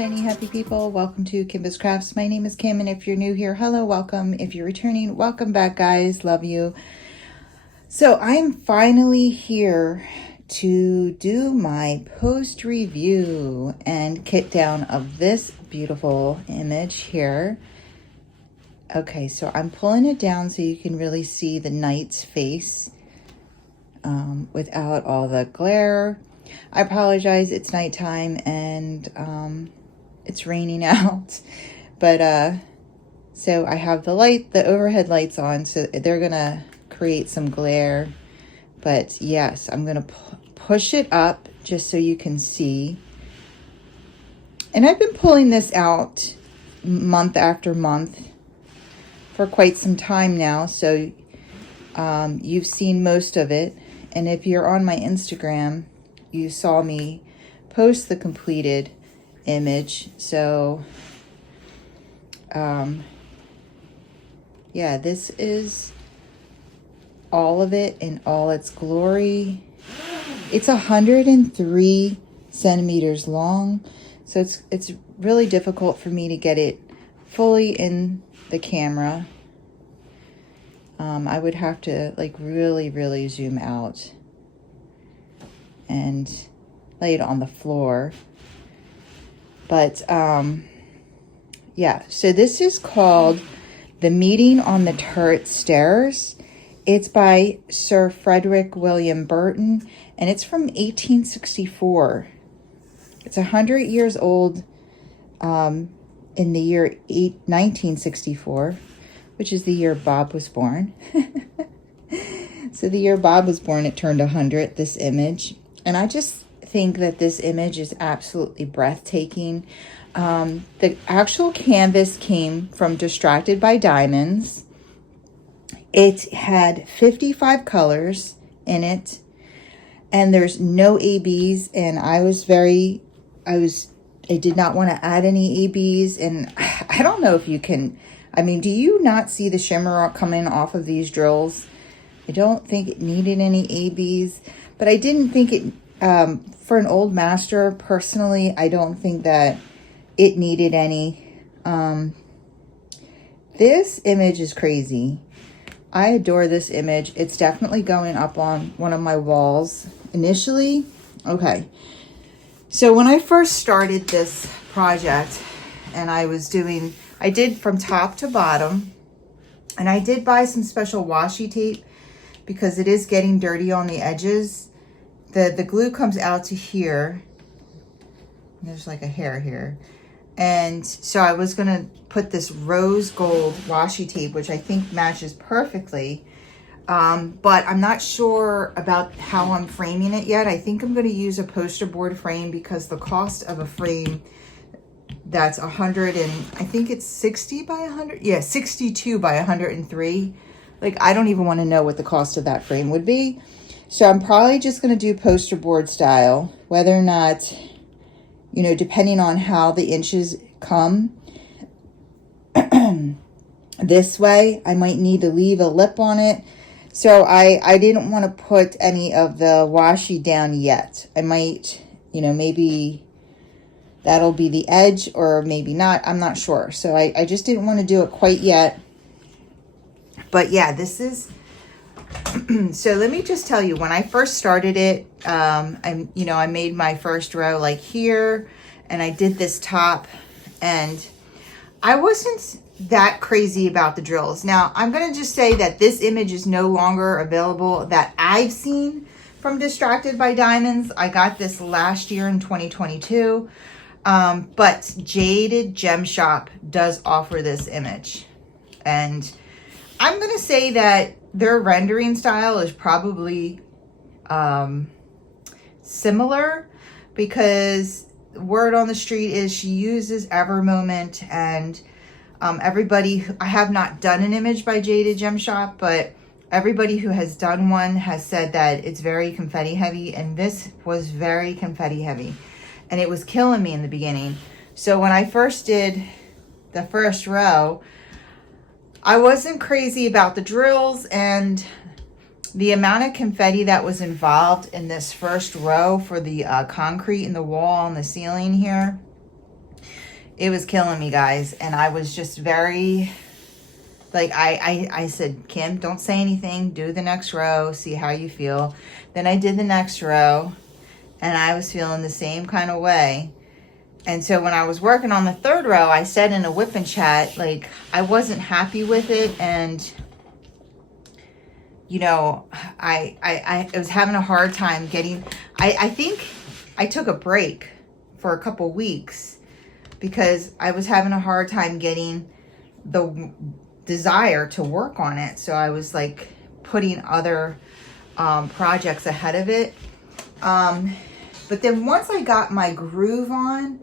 shiny, happy people. Welcome to Kimbaskrafts. My name is Kim, and if you're new here, hello, welcome. If you're returning, welcome back, guys. Love you. So I'm finally here to do my post review and kit down of this beautiful image here. Okay, so I'm pulling it down so you can really see the knight's face without all the glare. I apologize, it's nighttime and it's raining out, but so I have the overhead lights on, so they're gonna create some glare. But yes, I'm gonna push it up just so you can see. And I've been pulling this out month after month for quite some time now, so you've seen most of it. And if you're on my Instagram, you saw me post the completed image. So yeah, this is all of it in all its glory. It's 103 centimeters long, so it's really difficult for me to get it fully in the camera. I would have to like really zoom out and lay it on the floor. But yeah, so this is called The Meeting on the Turret Stairs. It's by Sir Frederick William Burton, and it's from 1864. It's 100 years old in the year 1964, which is the year Bob was born. So the year Bob was born, it turned 100, this image. And I just think that this image is absolutely breathtaking. The actual canvas came from Distracted by Diamonds. It had 55 colors in it, and there's no ABs, and I did not want to add any ABs, and I don't know if you can, I mean, do you not see the shimmer coming off of these drills? I don't think it needed any ABs, but I didn't think it, for an old master, personally, I don't think that it needed any. This image is crazy. I adore this image. It's definitely going up on one of my walls initially. Okay, so when I first started this project, and I did from top to bottom, and I did buy some special washi tape because it is getting dirty on the edges. The glue comes out to here. There's like a hair here. And so I was gonna put this rose gold washi tape, which I think matches perfectly. But I'm not sure about how I'm framing it yet. I think I'm gonna use a poster board frame because the cost of a frame that's 100 and I think it's 60 by 100. Yeah, 62 by 103. Like, I don't even want to know what the cost of that frame would be. So I'm probably just going to do poster board style, whether or not, you know, depending on how the inches come. This way, I might need to leave a lip on it. So I didn't want to put any of the washi down yet. I might, you know, maybe that'll be the edge or maybe not. I'm not sure. So I just didn't want to do it quite yet. But yeah, this is, so let me just tell you, when I first started it, I made my first row like here, and I did this top, and I wasn't that crazy about the drills. Now, I'm going to just say that this image is no longer available that I've seen from Distracted by Diamonds. I got this last year in 2022. But Jaded Gem Shop does offer this image. And I'm going to say that their rendering style is probably similar, because word on the street is she uses Evermoment, and I have not done an image by Jaded Gem Shop, but everybody who has done one has said that it's very confetti heavy, and this was very confetti heavy, and it was killing me in the beginning. So when I first did the first row, I wasn't crazy about the drills, and the amount of confetti that was involved in this first row for the concrete in the wall and the ceiling here it was killing me, guys. And I was just very, like, I said, Kim, don't say anything. Do the next row. See how you feel. Then I did the next row, and I was feeling the same kind of way. And so when I was working on the third row, I said in a whip and chat, like, I wasn't happy with it. And, you know, I was having a hard time getting, I think I took a break for a couple weeks because I was having a hard time getting the desire to work on it. So I was like putting other projects ahead of it. But then once I got my groove on,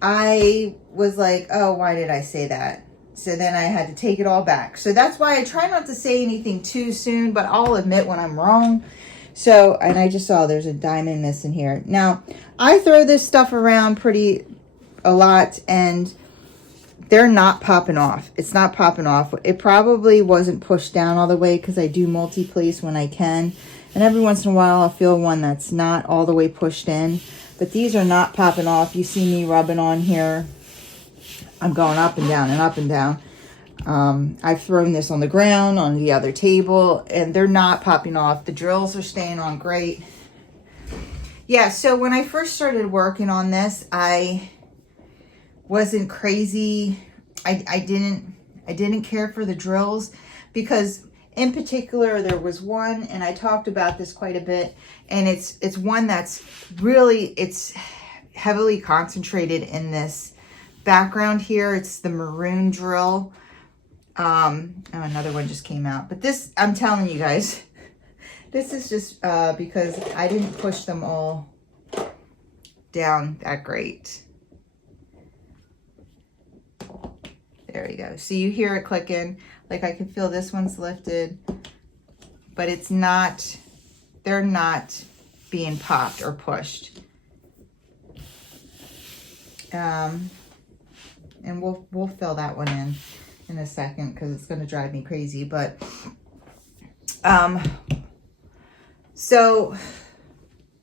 I was like, oh, why did I say that? So then I had to take it all back. So that's why I try not to say anything too soon, but I'll admit when I'm wrong. So, and I just saw there's a diamond missing here. Now, I throw this stuff around a lot, and they're not popping off. It's not popping off. It probably wasn't pushed down all the way because I do multi-place when I can. And every once in a while, I'll feel one that's not all the way pushed in. But these are not popping off. You see me rubbing on here. I'm going up and down and up and down. I've thrown this on the ground, on the other table, and they're not popping off. The drills are staying on great. Yeah, so when I first started working on this, I wasn't crazy. I didn't care for the drills because in particular there was one, and I talked about this quite a bit, and it's one that's really, it's heavily concentrated in this background here. It's the maroon drill. Oh, another one just came out, but this, I'm telling you guys, this is just because I didn't push them all down that great. There we go. So you hear it clicking. Like I can feel this one's lifted, but it's not, they're not being popped or pushed. And we'll fill that one in a second because it's going to drive me crazy. But so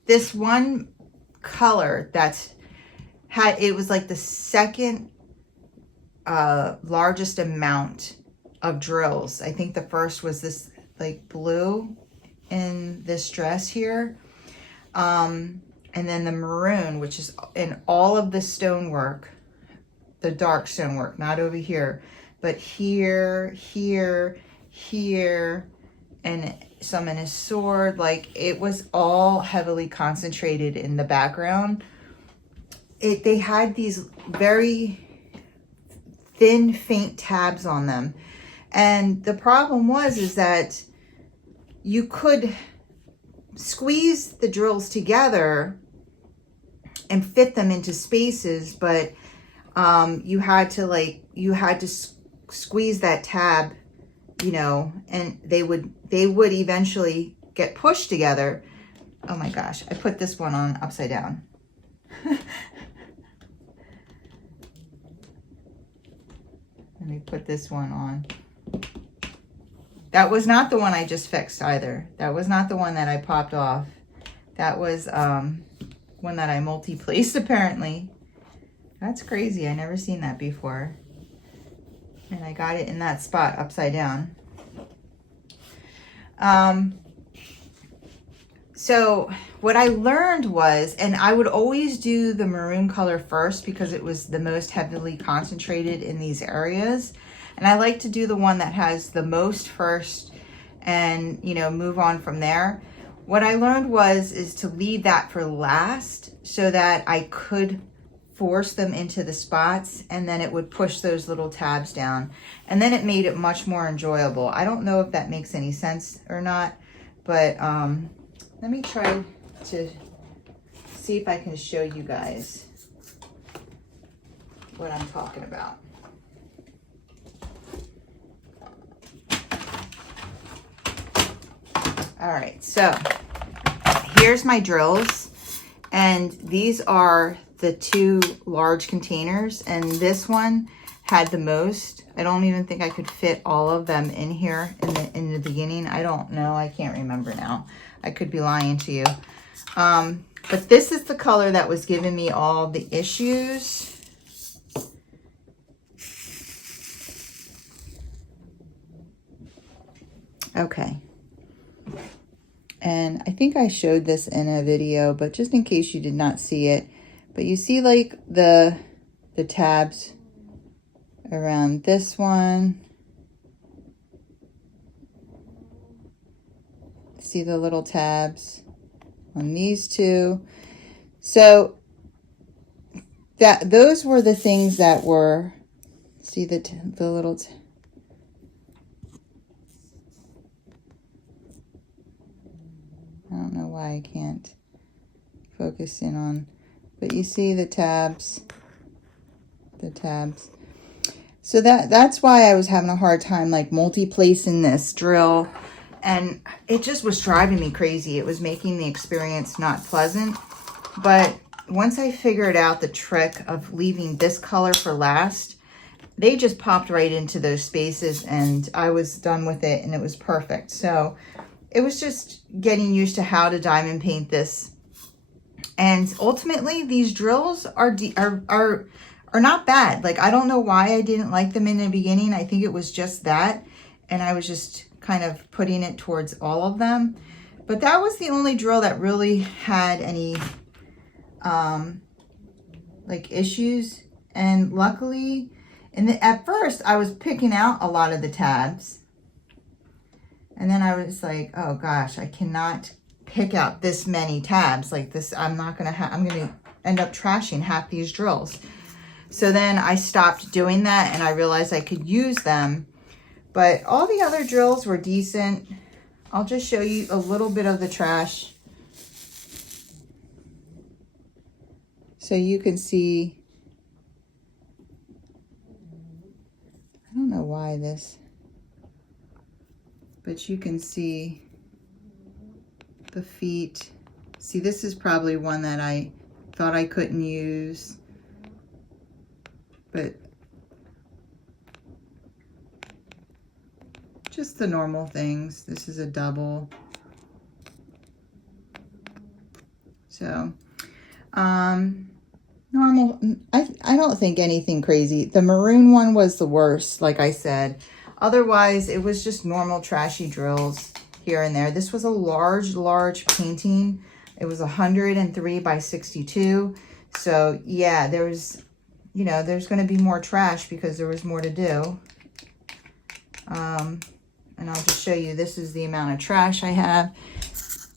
this one color it was like the second largest amount of drills. I think the first was this like blue in this dress here, and then the maroon, which is in all of the stonework, the dark stonework, not over here, but here, here, here, and some in his sword. Like it was all heavily concentrated in the background. They had these very thin, faint tabs on them. And the problem is that you could squeeze the drills together and fit them into spaces, but you had to squeeze that tab, you know, and they would eventually get pushed together. Oh my gosh, I put this one on upside down. Let me put this one on. That was not the one I just fixed either. That was not the one that I popped off. That was one that I multi-placed apparently. That's crazy. I never seen that before. And I got it in that spot upside down. So what I learned was, and I would always do the maroon color first because it was the most heavily concentrated in these areas. And I like to do the one that has the most first and, you know, move on from there. What I learned is to leave that for last so that I could force them into the spots, and then it would push those little tabs down. And then it made it much more enjoyable. I don't know if that makes any sense or not, but let me try to see if I can show you guys what I'm talking about. All right, so here's my drills, and these are the two large containers, and this one had the most. I don't even think I could fit all of them in here in the beginning. I don't know. I can't remember now. I could be lying to you. But this is the color that was giving me all the issues. Okay. And I think I showed this in a video, but just in case you did not see it, but you see like the tabs around this one. See the little tabs on these two. So those were the things that were, see the little I don't know why I can't focus in on, but you see the tabs. So that's why I was having a hard time like multi-placing this drill, and it just was driving me crazy. It was making the experience not pleasant. But once I figured out the trick of leaving this color for last, they just popped right into those spaces and I was done with it and it was perfect. So it was just getting used to how to diamond paint this. And ultimately these drills are not bad. Like, I don't know why I didn't like them in the beginning. I think it was just that. And I was just kind of putting it towards all of them. But that was the only drill that really had any like issues. And luckily, at first I was picking out a lot of the tabs. And then I was like, oh gosh, I cannot pick out this many tabs like this. I'm going to end up trashing half these drills. So then I stopped doing that and I realized I could use them. But all the other drills were decent. I'll just show you a little bit of the trash. So you can see, I don't know why this, but you can see the feet. See, this is probably one that I thought I couldn't use, but just the normal things. This is a double. So, normal. I don't think anything crazy. The maroon one was the worst, like I said. Otherwise, it was just normal trashy drills here and there. This was a large painting. It was 103 by 62. So yeah, there's going to be more trash because there was more to do. And I'll just show you, this is the amount of trash I have.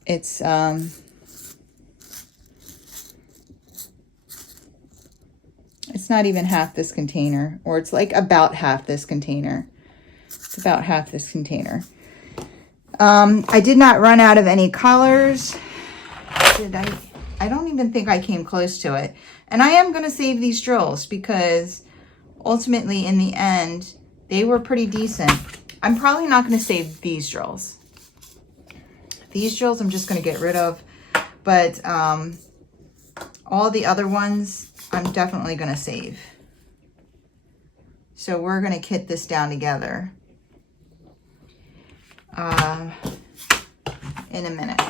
It's, it's not even half this container, or it's like about half this container. It's about half this container. I did not run out of any colors. Did I? I don't even think I came close to it. And I am going to save these drills because ultimately in the end, they were pretty decent. I'm probably not going to save these drills. These drills I'm just going to get rid of. But all the other ones I'm definitely going to save. So we're going to kit this down together in a minute.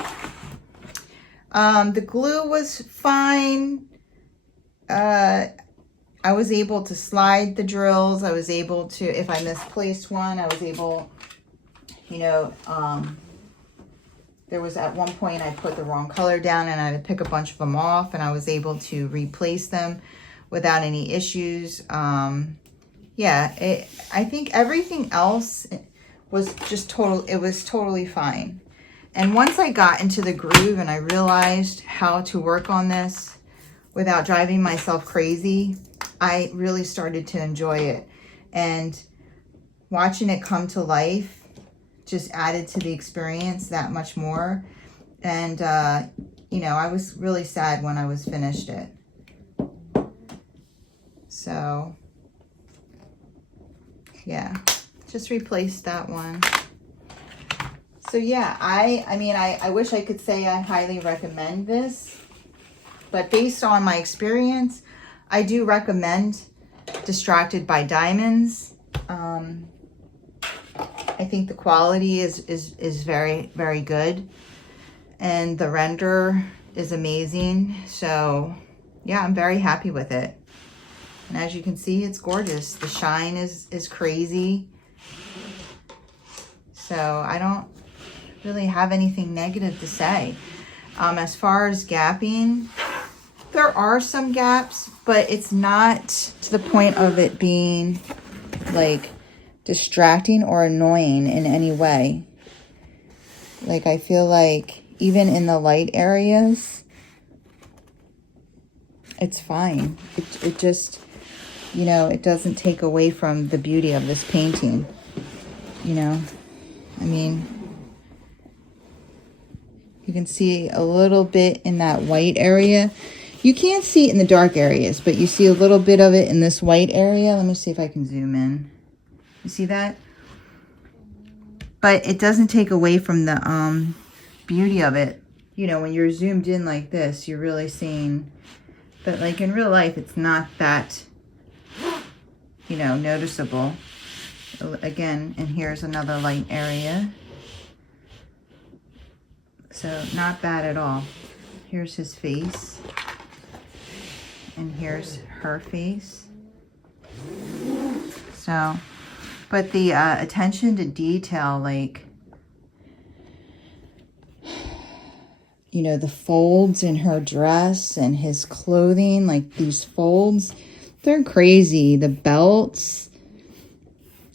The glue was fine. I was able to slide the drills. I was able to, if I misplaced one, I was able, there was at one point I put the wrong color down and I had to pick a bunch of them off and I was able to replace them without any issues. Yeah, I think everything else was just it was totally fine. And once I got into the groove and I realized how to work on this without driving myself crazy, I really started to enjoy it. And watching it come to life just added to the experience that much more. And, I was really sad when I was finished it. So, yeah, just replaced that one. So yeah, I wish I could say I highly recommend this, but based on my experience, I do recommend Distracted by Diamonds. I think the quality is very, very good, and the render is amazing. So yeah, I'm very happy with it. And as you can see, it's gorgeous. The shine is crazy. So I don't really have anything negative to say. As far as gapping, there are some gaps, but it's not to the point of it being like distracting or annoying in any way. Like I feel like even in the light areas, it's fine. It just, you know, it doesn't take away from the beauty of this painting. You know, I mean, you can see a little bit in that white area. You can't see it in the dark areas, but you see a little bit of it in this white area. Let me see if I can zoom in. You see that? But it doesn't take away from the beauty of it. You know, when you're zoomed in like this, you're really seeing, but like in real life, it's not that, you know, noticeable. Again, and here's another light area. So not bad at all. Here's his face. And here's her face. So, but the attention to detail, like, you know, the folds in her dress and his clothing, like these folds, they're crazy. The belts,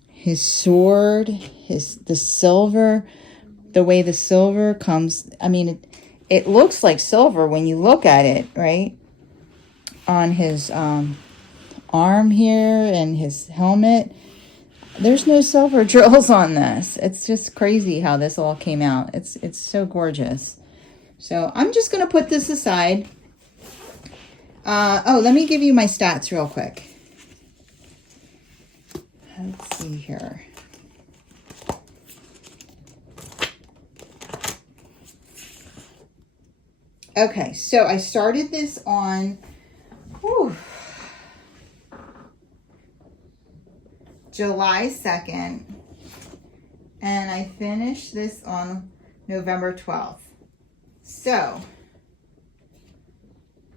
his sword, the silver, the way the silver comes. I mean, it looks like silver when you look at it, right? On his arm here and his helmet. There's no silver drills on this. It's just crazy how this all came out. It's so gorgeous. So I'm just going to put this aside. Oh, let me give you my stats real quick. Let's see here. Okay, so I started this on July 2nd, and I finished this on November 12th. So,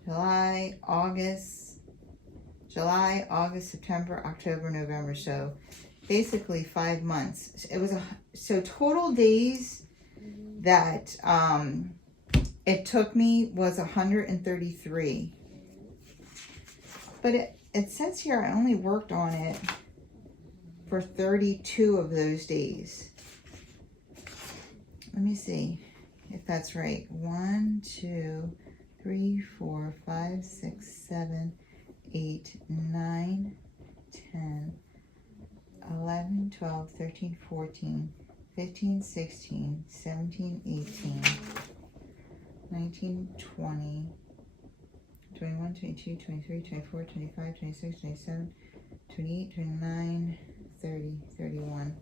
July, August, September, October, November. So, basically 5 months. It was so total days that it took me was 133. But it says here I only worked on it for 32 of those days. Let me see if that's right. 1, 2, 3, 4, 5, 6, 7, 8, 9, 10, 11, 12, 13, 14, 15, 16, 17, 18, 19, 20, 21, 22, 23, 24, 25, 26, 27, 28, 29, 30, 31.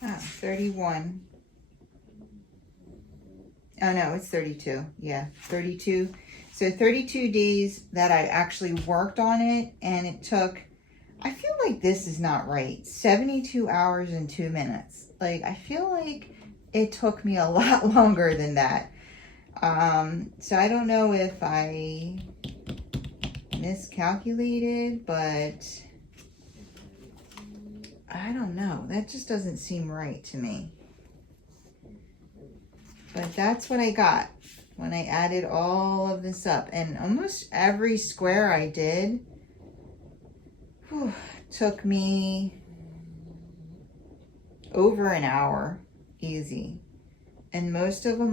31. Oh no, it's 32. Yeah, 32. So 32 days that I actually worked on it, and it took, I feel like this is not right. 72 hours and 2 minutes. Like, I feel like it took me a lot longer than that. So I don't know if I miscalculated, but I don't know. That just doesn't seem right to me. But that's what I got when I added all of this up. And almost every square I did took me over an hour, easy. And most of them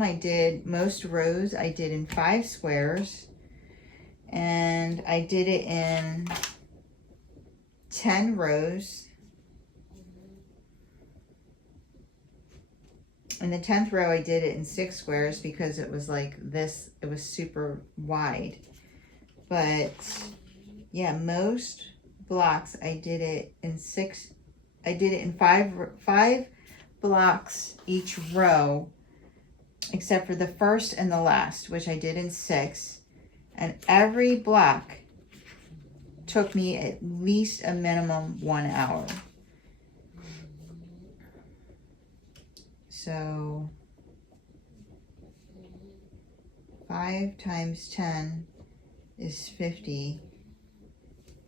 most rows I did in 5 squares. And I did it in 10 rows. In the 10th row, I did it in 6 squares because it was like this, it was super wide. But yeah, most blocks I did it in 6, I did it in 5 blocks each row, except for the first and the last, which I did in 6. And every block took me at least a minimum 1 hour. So 5 times 10 is 50.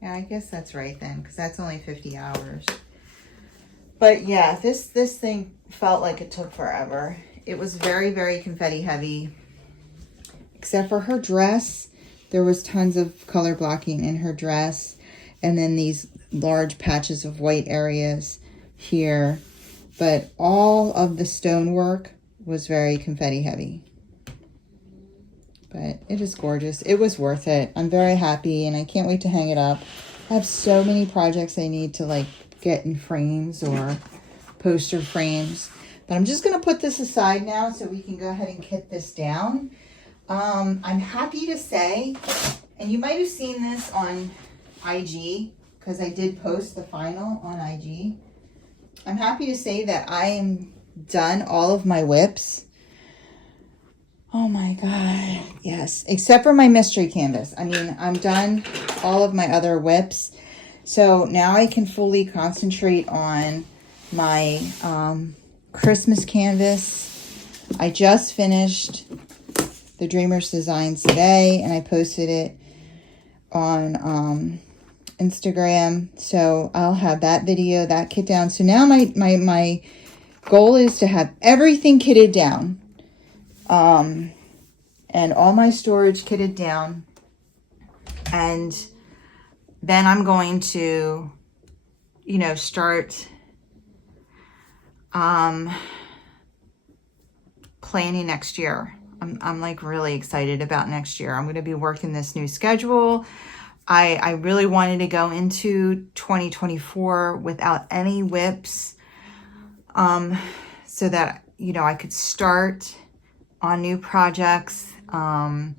Yeah, I guess that's right then, because that's only 50 hours. But yeah, this thing felt like it took forever. It was very, very confetti heavy. Except for her dress. There was tons of color blocking in her dress. And then these large patches of white areas here. But all of the stonework was very confetti heavy. But it is gorgeous. It was worth it. I'm very happy and I can't wait to hang it up. I have so many projects I need to like get in frames or poster frames. But I'm just going to put this aside now so we can go ahead and kit this down. I'm happy to say, and you might have seen this on IG because I did post the final on IG. I'm happy to say that I am done all of my whips. Oh my God, yes, except for my mystery canvas. I mean, I'm done all of my other whips. So now I can fully concentrate on my Christmas canvas. I just finished the Dreamers Designs today and I posted it on Instagram. So I'll have that video, that kit down. So now my goal is to have everything kitted down. And all my storage kitted down. And then I'm going to, you know, start planning next year. I'm like really excited about next year. I'm going to be working this new schedule. I really wanted to go into 2024 without any whips, so that, you know, I could start on new projects. I'm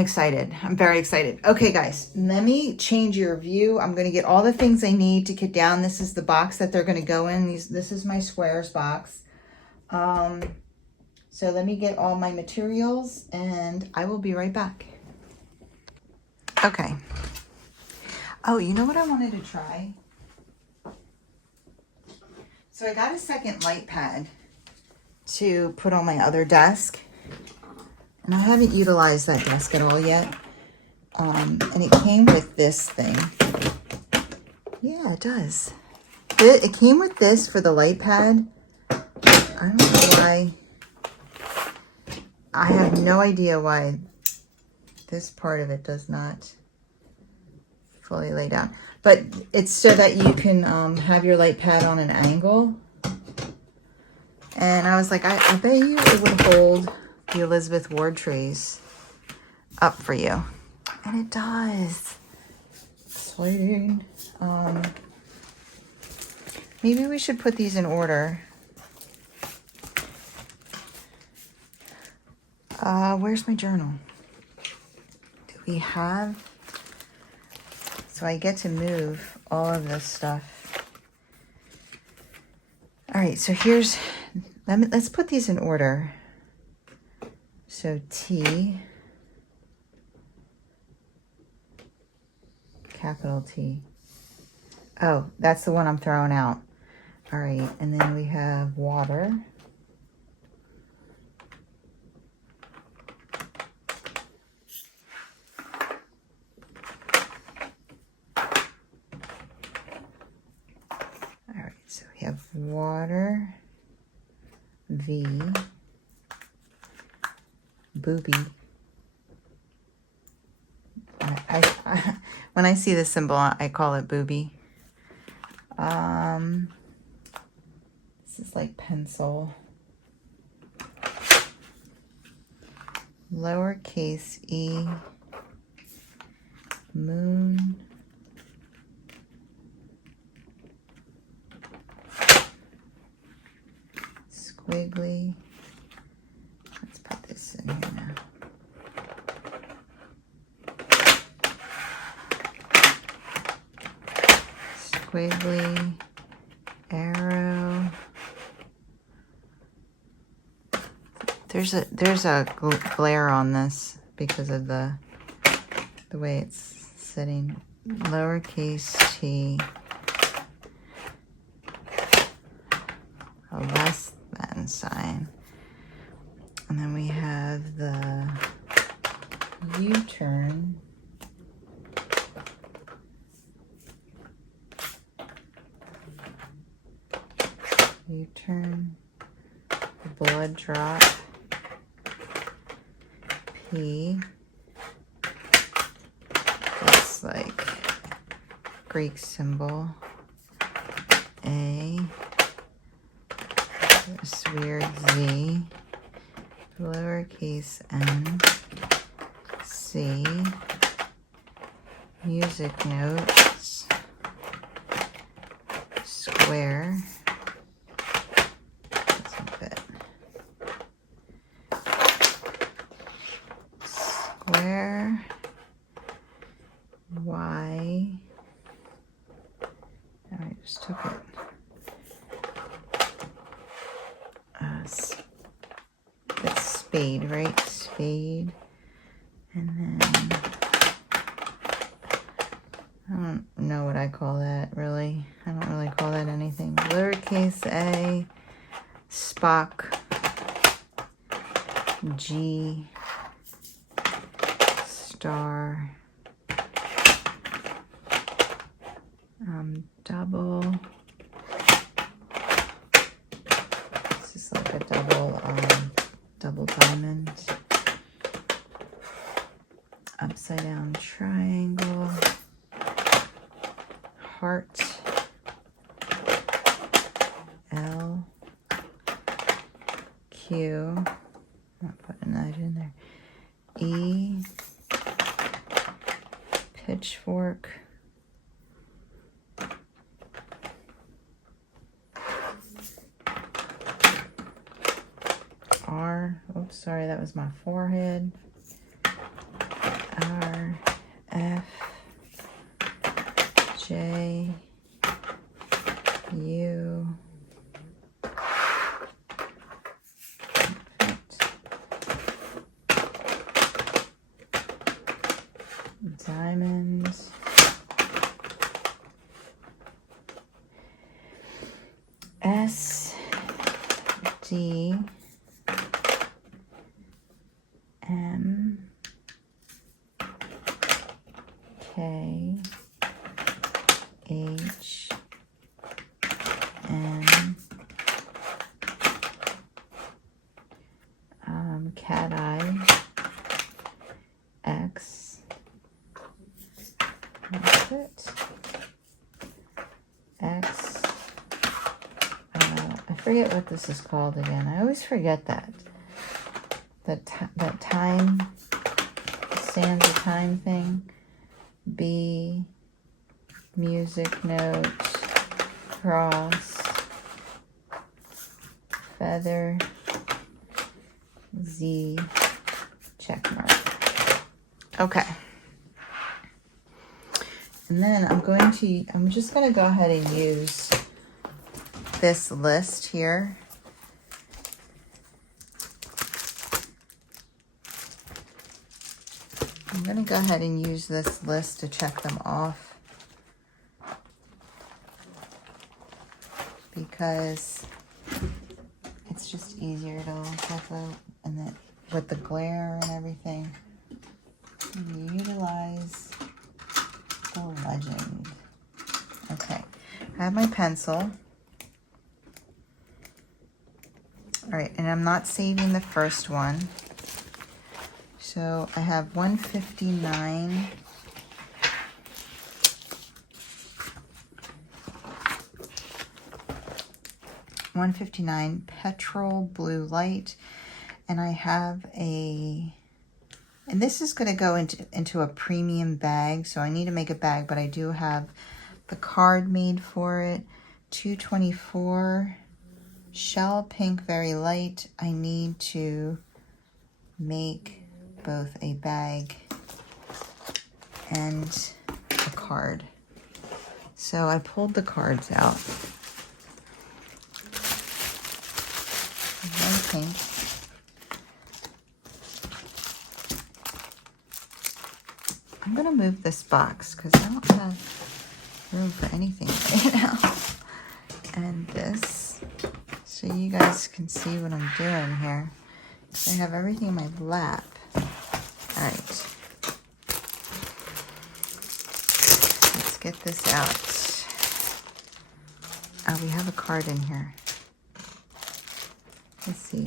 excited. I'm very excited. Okay, guys, let me change your view. I'm going to get all the things I need to get down. This is the box that they're going to go in. This is my squares box. So let me get all my materials and I will be right back. Okay. Oh, you know what I wanted to try? So I got a second light pad to put on my other desk. And I haven't utilized that desk at all yet. And it came with this thing. Yeah, it does. It came with this for the light pad. I don't know why. I have no idea why this part of it does not fully lay down. But it's so that you can have your light pad on an angle. And I was like, I bet you it would hold the Elizabeth Ward trays up for you. And it does. Exciting. Maybe we should put these in order. Where's my journal? Do we have? So I get to move all of this stuff. All right, so here's, let's put these in order. So T, capital T. Oh, that's the one I'm throwing out. All right, and then we have water. All right, so we have water, V, booby. I when I see the symbol, I call it booby. This is like pencil. Lowercase e, moon. Squiggly. Let's put this in here now. Squiggly, arrow. There's a glare on this because of the way it's sitting. Lowercase t, a less than sign, and then we have the U-turn. U-turn, blood drop, P, it's like Greek symbol, A, this weird Z, lowercase n, C, music notes, square, doesn't fit, square, Y, I just took it, it's spade, right? Spade, and then I don't know what I call that, really. I don't really call that anything. Lowercase a, Spock, G, star, double, this is like a double diamond, upside down triangle, heart, L, Q, not putting that in there, E, pitchfork, R, oops, sorry, that was my forehead, R, F, J, U, diamonds, S, D, M, K, H, N, cat eye, X, that's it, X, I forget what this is called again. I always forget that. That time, stands of time thing. B, music note, cross, feather, Z, check mark. Okay. And then I'm just going to go ahead and use this list here. I'm going to go ahead and use this list to check them off because it's just easier to look at and then with the glare and everything. Utilize the legend. Okay, I have my pencil. All right, and I'm not saving the first one. So I have 159. Petrol Blue Light. And I have and this is going to go into a premium bag. So I need to make a bag, but I do have the card made for it. 224. Shell Pink Very Light. I need to make both a bag and a card. So I pulled the cards out. One pink. I'm gonna move this box because I don't have room for anything right now. And this, so you guys can see what I'm doing here. I have everything in my lap. All right. Let's get this out. Oh, we have a card in here. Let's see.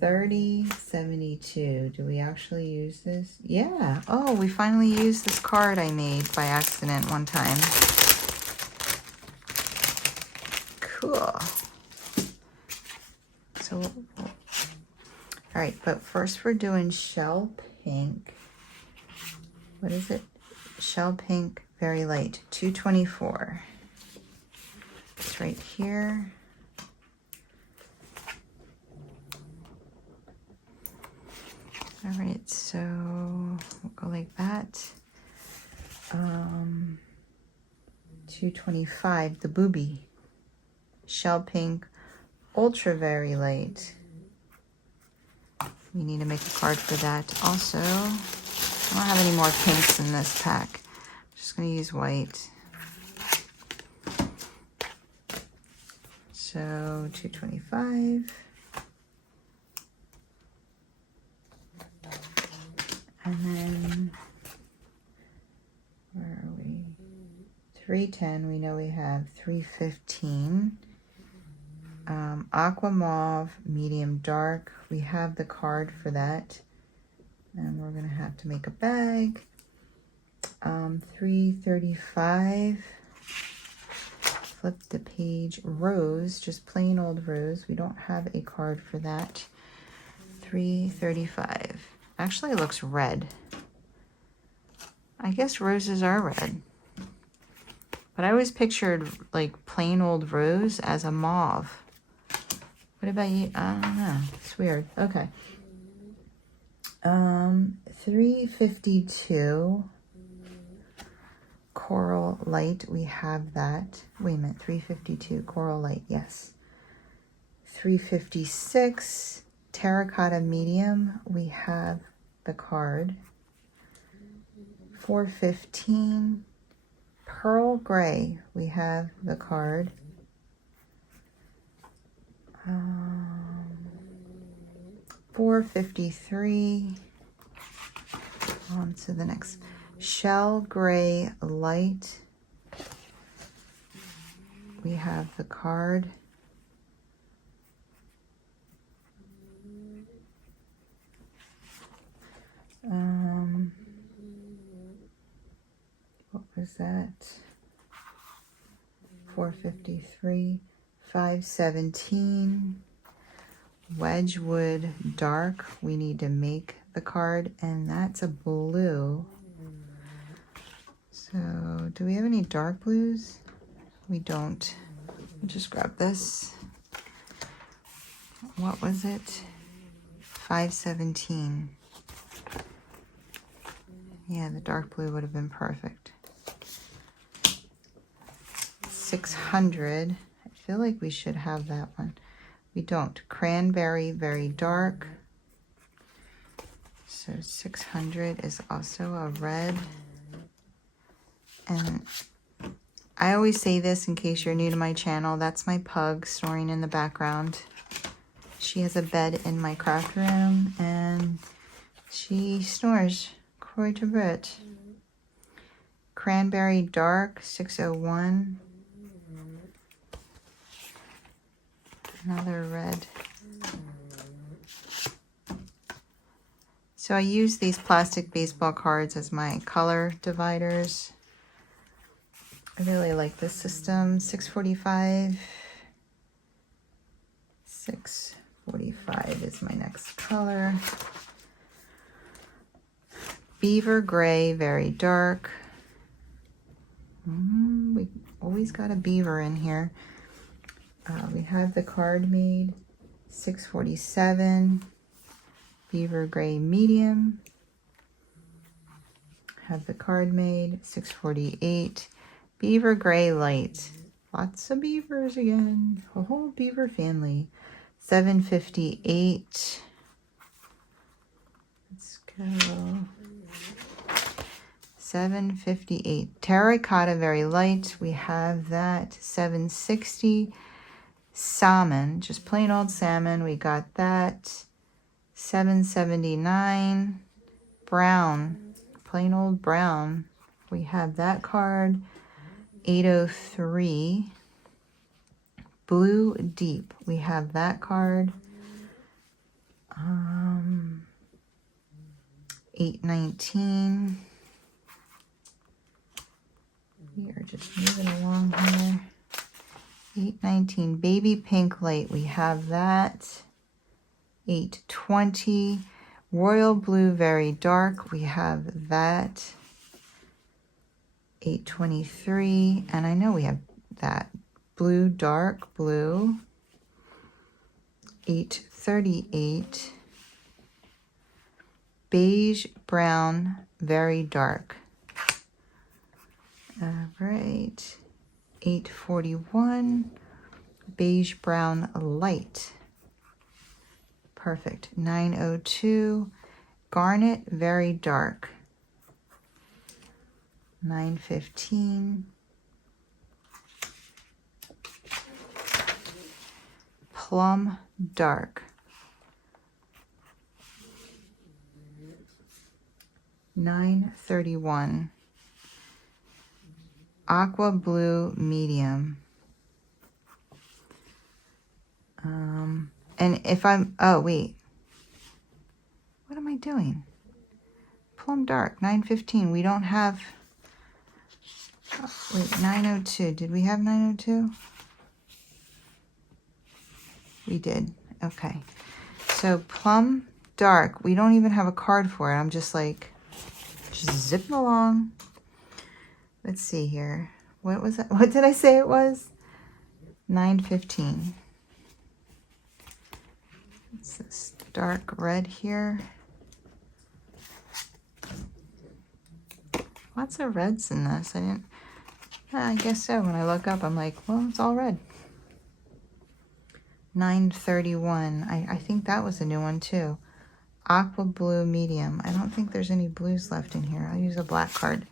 3072. Do we actually use this? Yeah. Oh, we finally used this card I made by accident one time. Cool. So, all right, but first we're doing shell pink. What is it? Shell pink, very light, 224. It's right here. All right, so we'll go like that. 225, the booby. Shell pink, ultra very light. We need to make a card for that also. I don't have any more pinks in this pack. I'm just gonna use white. So 225. And then, where are we? 310, we know we have 315. Aqua Mauve, medium dark. We have the card for that. And we're gonna have to make a bag. 335. Flip the page. Rose, just plain old rose. We don't have a card for that. 335. Actually, it looks red. I guess roses are red. But I always pictured like plain old rose as a mauve. What about you? I don't know. It's weird. Okay. 352. Coral light. We have that. Wait a minute. 352. Coral light. Yes. 356. Terracotta medium. We have the card. 415. Pearl gray. We have the card. 453. On to the next. Shell gray light. We have the card. What was that? 453. 517. Wedgwood dark. We need to make the card, and that's a blue. So do we have any dark blues? We don't. I'll just grab this. What was it? 517. Yeah, the dark blue would have been perfect. 600. I feel like we should have that one. We don't. Cranberry, very dark. So 600 is also a red. And I always say this in case you're new to my channel. That's my pug snoring in the background. She has a bed in my craft room and she snores quite a bit. Cranberry dark, 601. Another red. So I use these plastic baseball cards as my color dividers. I really like this system. 645. 645 is my next color. Beaver gray, very dark. We always got a beaver in here. We have the card made. 647. Beaver gray medium. Have the card made. 648. Beaver gray light. Lots of beavers again. A whole beaver family. 758. Let's go. 758. Terracotta very light. We have that. 760. Salmon, just plain old salmon. We got that. 779. Brown, plain old brown. We have that card. 803. Blue deep. We have that card. $8.19. We are just moving along here. $8.19. Baby Pink Light. We have that. $8.20. Royal Blue Very Dark. We have that. $8.23. And I know we have that. Blue Dark Blue. $8.38. Beige Brown Very Dark. All right. $8.41. Beige Brown Light. Perfect. $9.02. Garnet Very Dark. $9.15. Plum Dark. $9.31. Aqua Blue Medium. And if I'm, oh wait, what am I doing? Plum Dark, $9.15. We don't have, oh, wait, $9.02. Did we have $9.02? We did. Okay. So Plum Dark, we don't even have a card for it. I'm just like, just zipping along. Let's see here. What was that? What did I say it was? $9.15. It's this dark red here. Lots of reds in this. I guess so. When I look up, I'm like, well, it's all red. $9.31. I think that was a new one too. Aqua Blue Medium. I don't think there's any blues left in here. I'll use a black card.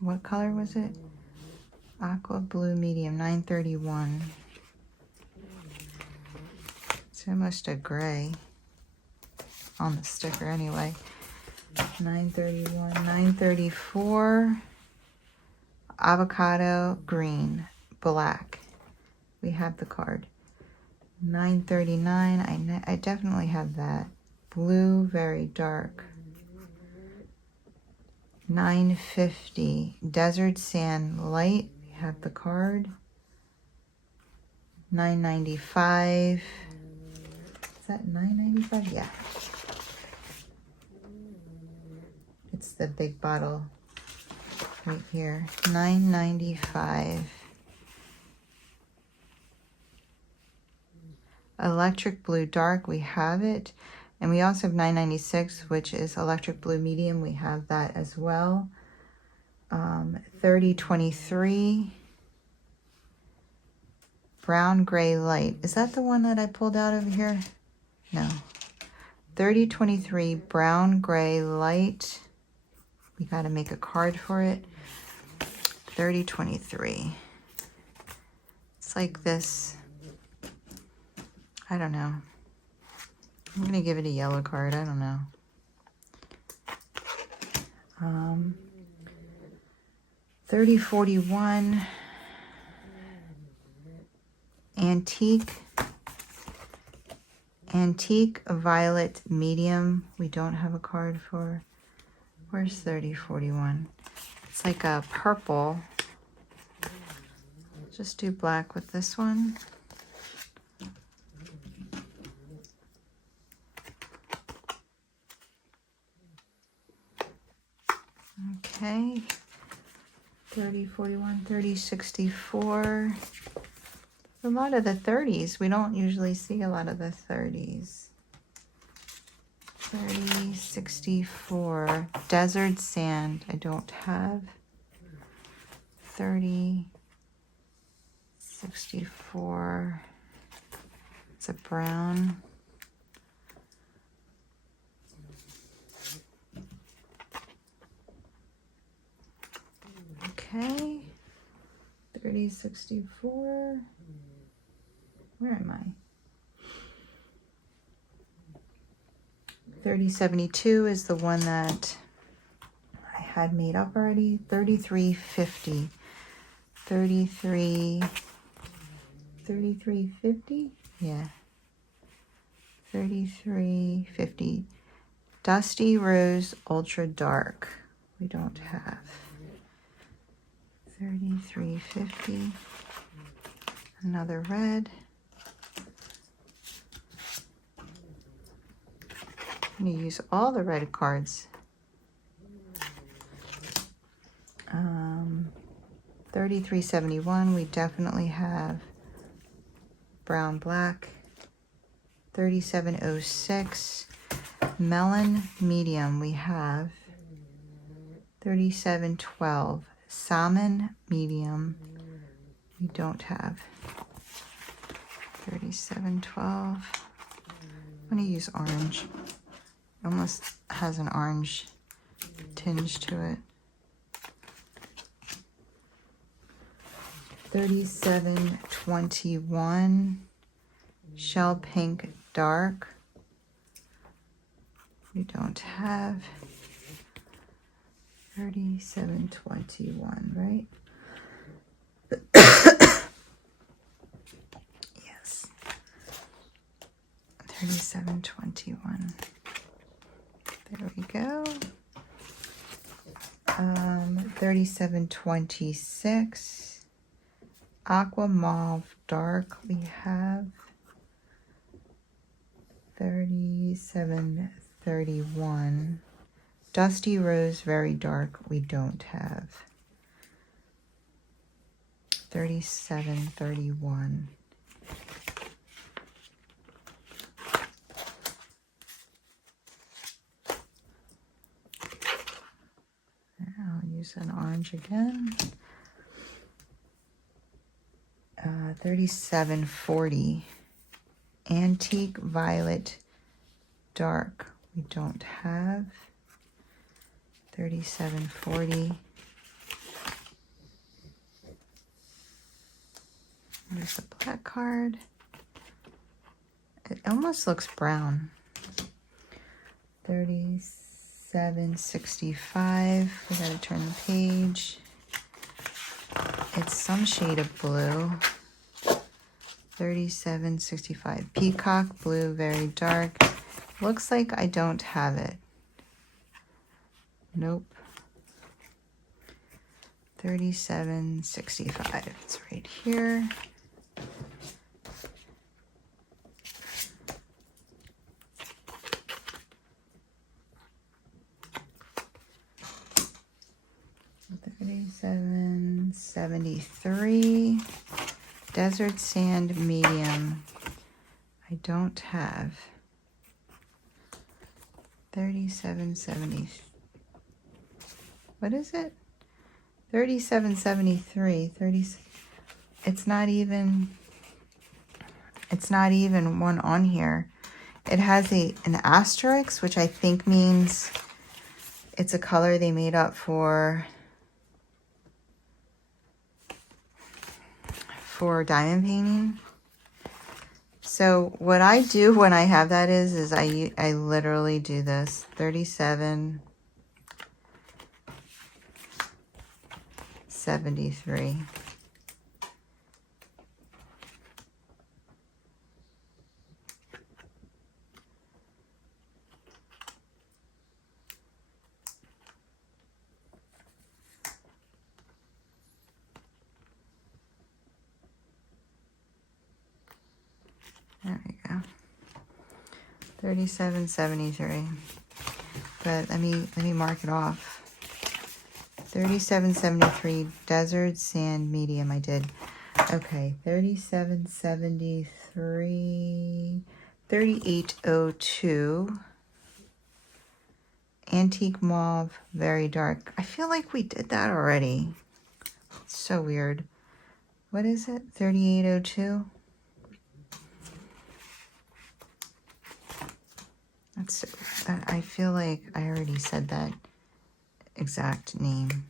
What color was it? Aqua Blue Medium, $9.31. It's almost a gray on the sticker anyway. $9.31, $9.34. Avocado Green, Black. We have the card. $9.39. I definitely have that. Blue Very Dark. $9.50. Desert Sand Light. We have the card. $9.95. Is that $9.95? Yeah. It's the big bottle right here. $9.95. Electric Blue Dark, we have it. And we also have $9.96, which is Electric Blue Medium. We have that as well. $30.23. Brown Gray Light. Is that the one that I pulled out over here? No. $30.23. Brown Gray Light. We got to make a card for it. $30.23. It's like this. I don't know. I'm going to give it a yellow card. I don't know. $30.41. Antique Violet Medium. We don't have a card for. Where's $30.41? It's like a purple. Just do black with this one. Okay. $30.41, $30.64. A lot of the 30s. We don't usually see a lot of the 30s. $30.64. Desert Sand. I don't have. $30.64. It's a brown. Okay. $30.64. Where am I? $30.72 is the one that I had made up already. $33.50. $33.50? Yeah. 3350. Dusty Rose Ultra Dark. We don't have. 3350. Another red. I'm going to use all the red cards. 3371. We definitely have brown black. 3706. Melon medium. We have 3712. Salmon medium. We don't have. 3712. I'm going to use orange. Almost has an orange tinge to it. 3721. Shell pink dark. We don't have. 3721, right? Yes. 3721. There we go. 3726. Aqua mauve dark. We have 3731. Dusty rose very dark. We don't have. 3731. I'll use an orange again. 3740. Antique violet dark. We don't have. 3740. There's a black card. It almost looks brown. 3765. We gotta turn the page. It's some shade of blue. 3765. Peacock blue, very dark. Looks like I don't have it. Nope. 3765. It's right here. $37.73. Desert sand medium. I don't have. 37.70. What is it? 37.73. 30. It's not even one on here. It has an asterisk, which I think means it's a color they made up for diamond painting. So what I do when I have that is I literally do this. 37.73. There we go. 37.73. But let me mark it off. 37.73 desert sand medium. I did. Okay, 37.73. 3802. Antique mauve, very dark. I feel like we did that already. It's so weird. What is it? 3802. I feel like I already said that exact name.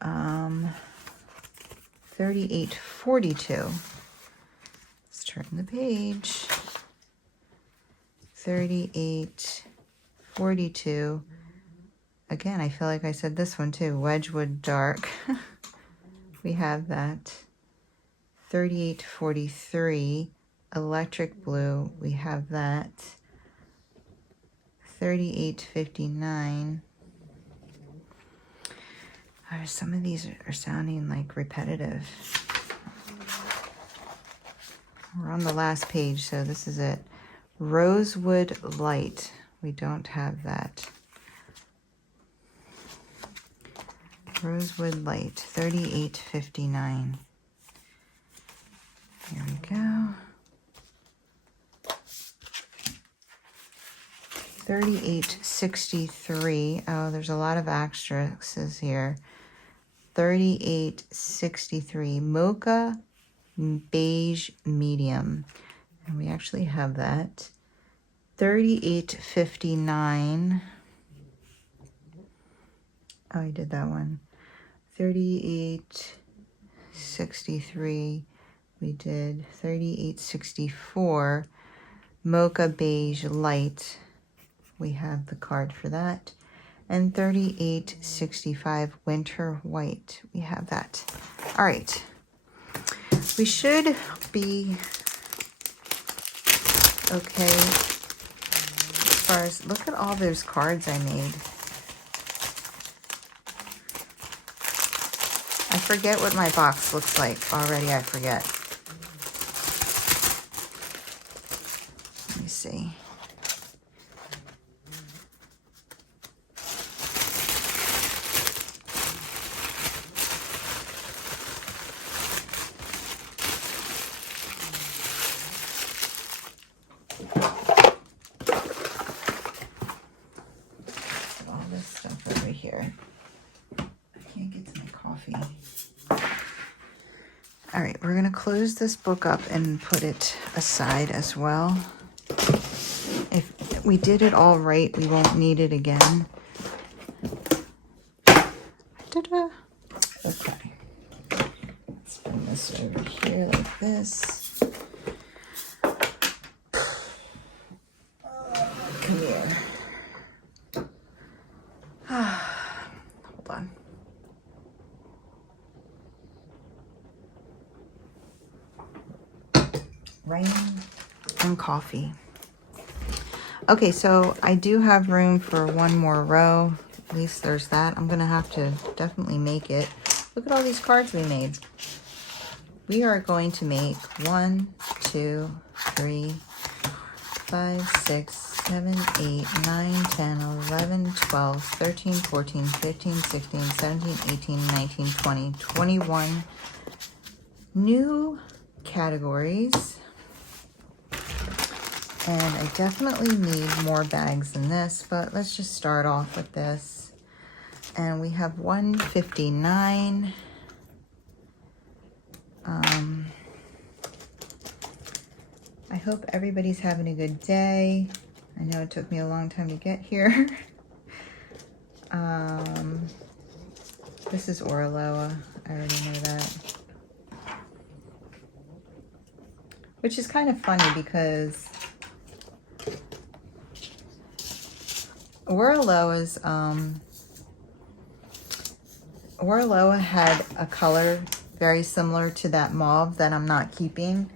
3842. Let's turn the page. 3842. Again, I feel like I said this one too. Wedgwood dark. We have that. 3843. electric blue, we have that. 38.59. Some of these are sounding like repetitive. We're on the last page, so this is it. Rosewood Light. We don't have that. Rosewood Light, 38.59. Here we go. 38.63. Oh, there's a lot of asterisks here. 38.63. Mocha Beige Medium. And we actually have that. 38.59. Oh, I did that one. 38.63. We did 38.64. Mocha Beige Light. We have the card for that. And 38.65 Winter White. We have that. All right. We should be okay as far as, look at all those cards I made. I forget what my box looks like already. I forget. Let me see. All right, we're gonna close this book up and put it aside as well. If we did it all right, we won't need it again. Ta-da! Okay, let's bring this over here like this. Come here. Hold on. Rain and coffee. Okay, so I do have room for one more row. At least there's that. I'm gonna have to definitely make it. Look at all these cards we made. We are going to make 1, 2, 3, 5, 6, 7, 8, 9, 10, 11, 12, 13, 14, 15, 16, 17, 18, 19, 20, 21 new categories. And I definitely need more bags than this, but let's just start off with this. And we have 159. I hope everybody's having a good day. I know it took me a long time to get here. This is Orloa. I already know that. Which is kind of funny because Orloa had a color very similar to that mauve that I'm not keeping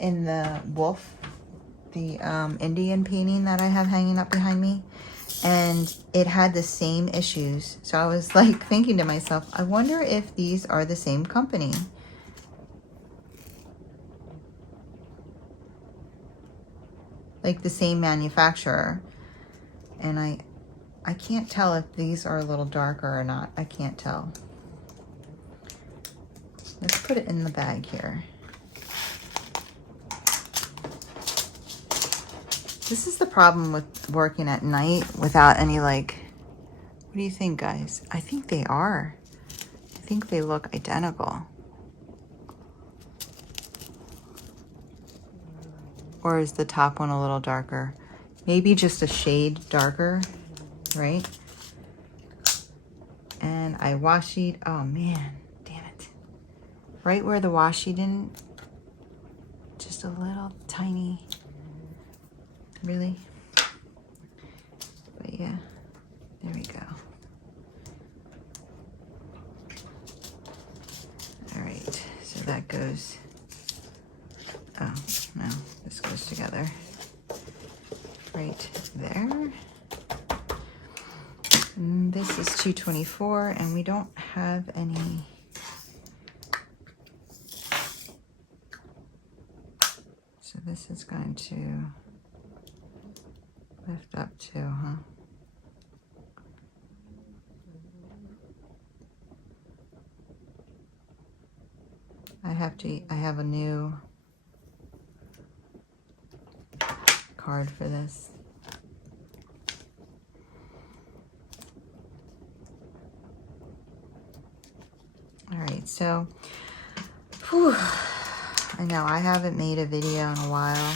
in the wolf, the Indian painting that I have hanging up behind me, and it had the same issues. So I was like thinking to myself, I wonder if these are the same company. Like the same manufacturer. And I can't tell if these are a little darker or not. I can't tell. Let's put it in the bag here. This is the problem with working at night without any, like, what do you think, guys? I think they are. I think they look identical. Or is the top one a little darker? Maybe just a shade darker, right? And I washi, oh man, damn it. Right where the washi didn't, just a little tiny, really? But yeah, there we go. All right, so that goes, oh. together right there. And this is 224, and we don't have any. So this is going to lift up too, huh? I have a new card for this. All right, so, whew, I know I haven't made a video in a while.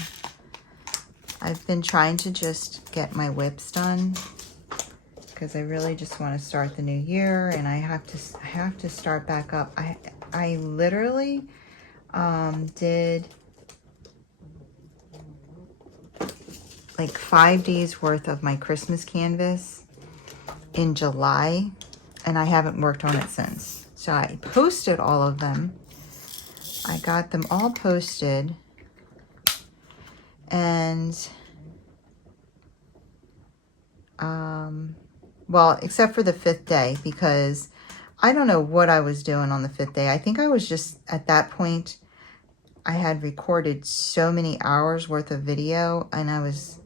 I've been trying to just get my whips done because I really just want to start the new year, and I have to start back up. I literally did like 5 days worth of my Christmas canvas in July, and I haven't worked on it since. So I posted all of them. I got them all posted, and well, except for the 5th day, because I don't know what I was doing on the 5th day. I think I was just, at that point, I had recorded so many hours worth of video, and I was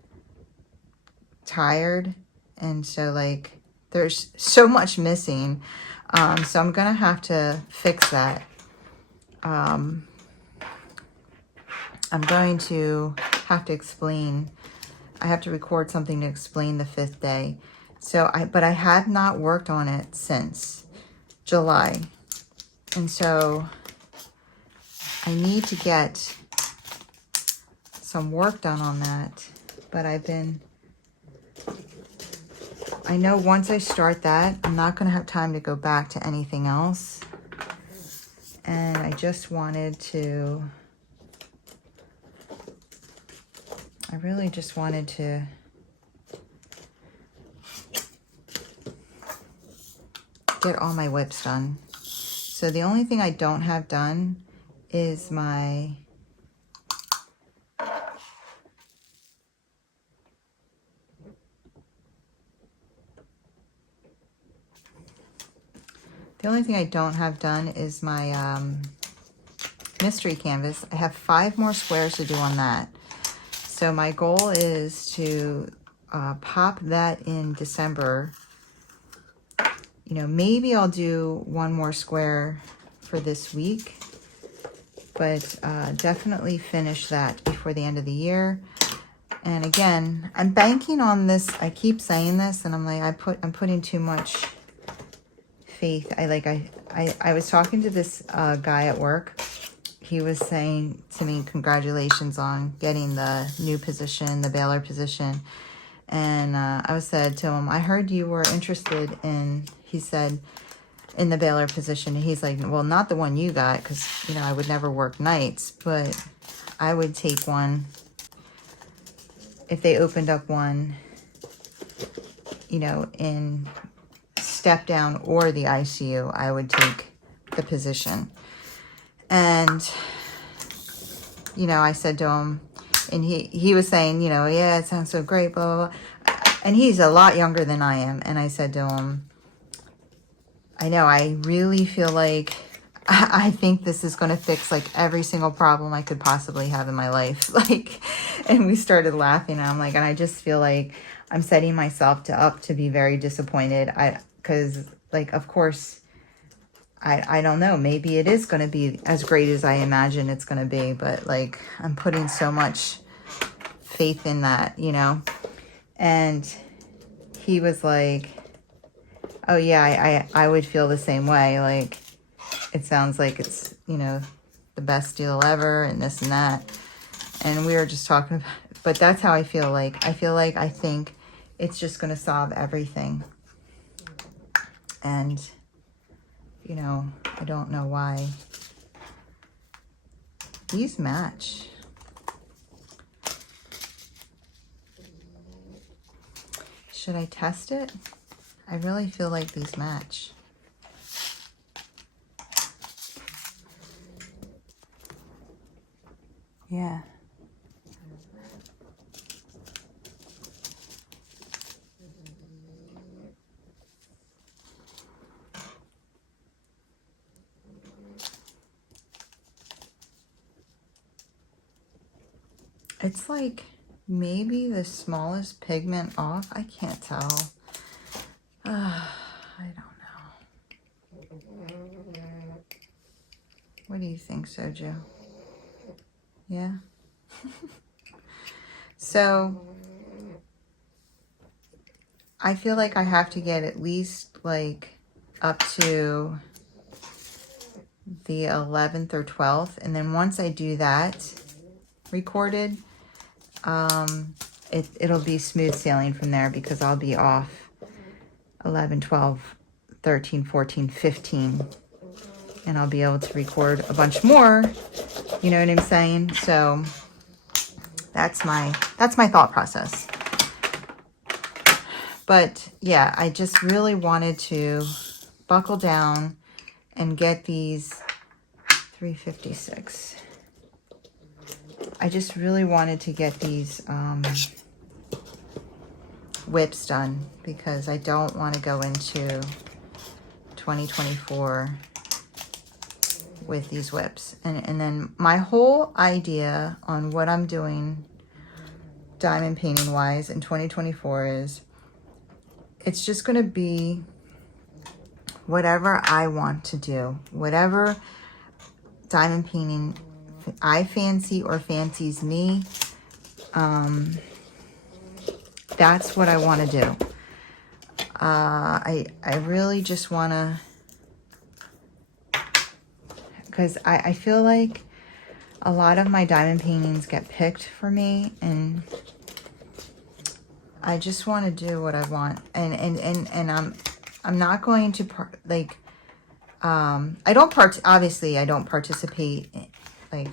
tired, and so like there's so much missing. So I'm gonna have to fix that. I'm going to have to explain. I have to record something to explain the 5th day. So but I had not worked on it since July. And so I need to get some work done on that. But I know once I start that, I'm not going to have time to go back to anything else. And I just wanted to, I really just wanted to get all my whips done. So the only thing I don't have done is my mystery canvas. I have 5 more squares to do on that. So my goal is to pop that in December. You know, maybe I'll do 1 more square for this week, but definitely finish that before the end of the year. And again, I'm banking on this. I keep saying this, and I'm like, I'm putting too much faith. I was talking to this guy at work. He was saying to me, congratulations on getting the new position, the baler position. And I said to him, I heard you were interested in, he said, in the baler position. And he's like, well, not the one you got, because, you know, I would never work nights, but I would take one if they opened up one, you know, in step down or the ICU. I would take the position. And, you know, I said to him, and he was saying, you know, yeah, it sounds so great, blah, blah, blah. And he's a lot younger than I am. And I said to him, I know, I really feel like, I think this is going to fix like every single problem I could possibly have in my life. Like, and we started laughing. And I'm like, and I just feel like I'm setting myself up to be very disappointed. Because like, of course, I don't know, maybe it is going to be as great as I imagine it's going to be, but like, I'm putting so much faith in that, you know. And he was like, oh yeah, I would feel the same way. Like, it sounds like it's, you know, the best deal ever and this and that. And we were just talking about, but that's how I feel. Like, I think it's just going to solve everything. And, you know, I don't know why. These match. Should I test it? I really feel like these match. Yeah. It's like maybe the smallest pigment off. I can't tell. I don't know. What do you think, Soju? Yeah? So, I feel like I have to get at least like up to the 11th or 12th. And then once I do that recorded, it'll be smooth sailing from there because I'll be off 11, 12, 13, 14, 15. And I'll be able to record a bunch more. You know what I'm saying? So that's my thought process. But yeah, I just really wanted to buckle down and get these 356. I just really wanted to get these whips done because I don't want to go into 2024 with these whips. And then my whole idea on what I'm doing diamond painting wise in 2024 is it's just going to be whatever I want to do, whatever diamond painting I fancy or fancies me. That's what I want to do. I really just want to, because I feel like a lot of my diamond paintings get picked for me, and I just want to do what I want. And I'm not going to obviously I don't participate like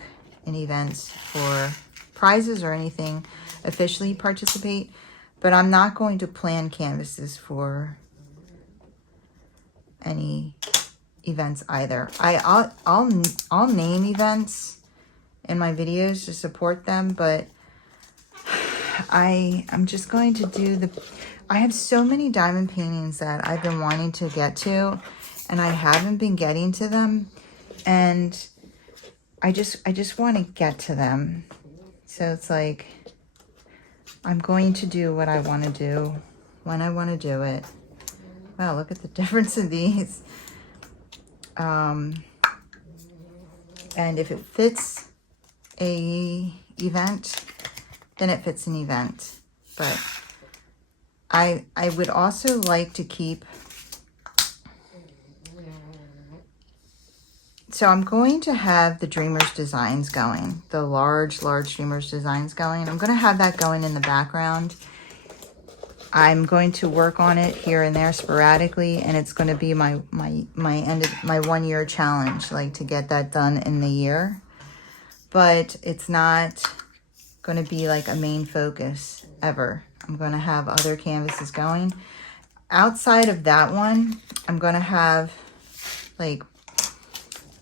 in events for prizes or anything, officially participate, but I'm not going to plan canvases for any events either. I'll name events in my videos to support them, but I'm just going to do I have so many diamond paintings that I've been wanting to get to, and I haven't been getting to them, and I just want to get to them. So it's like I'm going to do what I want to do when I want to do it. Wow, look at the difference in these. And if it fits a event, then it fits an event. But I would also like to keep, so I'm going to have the Dreamers designs going, the large Dreamers designs going. I'm going to have that going in the background. I'm going to work on it here and there sporadically, and it's going to be my 1 year challenge, like to get that done in the year. But it's not going to be like a main focus ever. I'm going to have other canvases going. Outside of that one, I'm going to have like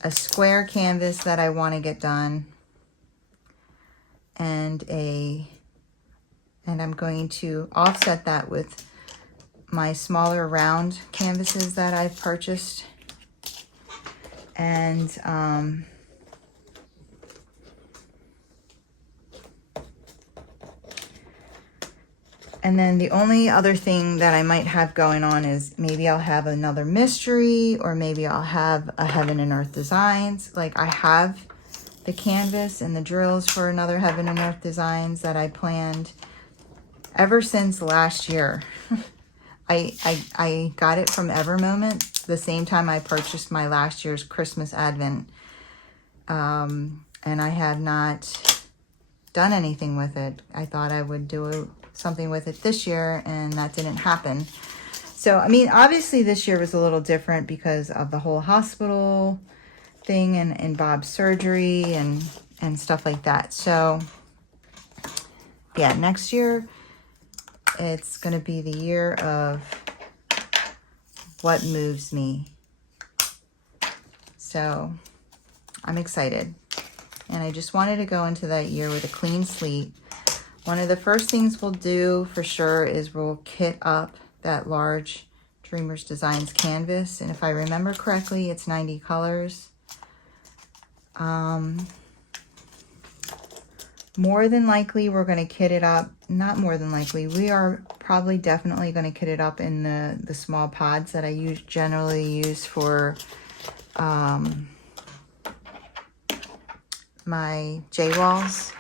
a square canvas that I want to get done, and I'm going to offset that with my smaller round canvases that I've purchased. And then the only other thing that I might have going on is maybe I'll have another mystery, or maybe I'll have a Heaven and Earth Designs. Like I have the canvas and the drills for another Heaven and Earth Designs that I planned ever since last year. I got it from Evermoment the same time I purchased my last year's Christmas Advent. And I have not done anything with it. I thought I would do something with it this year, and that didn't happen. So, I mean, obviously this year was a little different because of the whole hospital thing and Bob's surgery and stuff like that. So, yeah, next year it's going to be the year of what moves me. So, I'm excited. And I just wanted to go into that year with a clean slate. One of the first things we'll do for sure is we'll kit up that large Dreamers Designs canvas. And if I remember correctly, it's 90 colors. More than likely, we're going to kit it up. Not more than likely. We are probably definitely going to kit it up in the small pods that I generally use for my J-walls.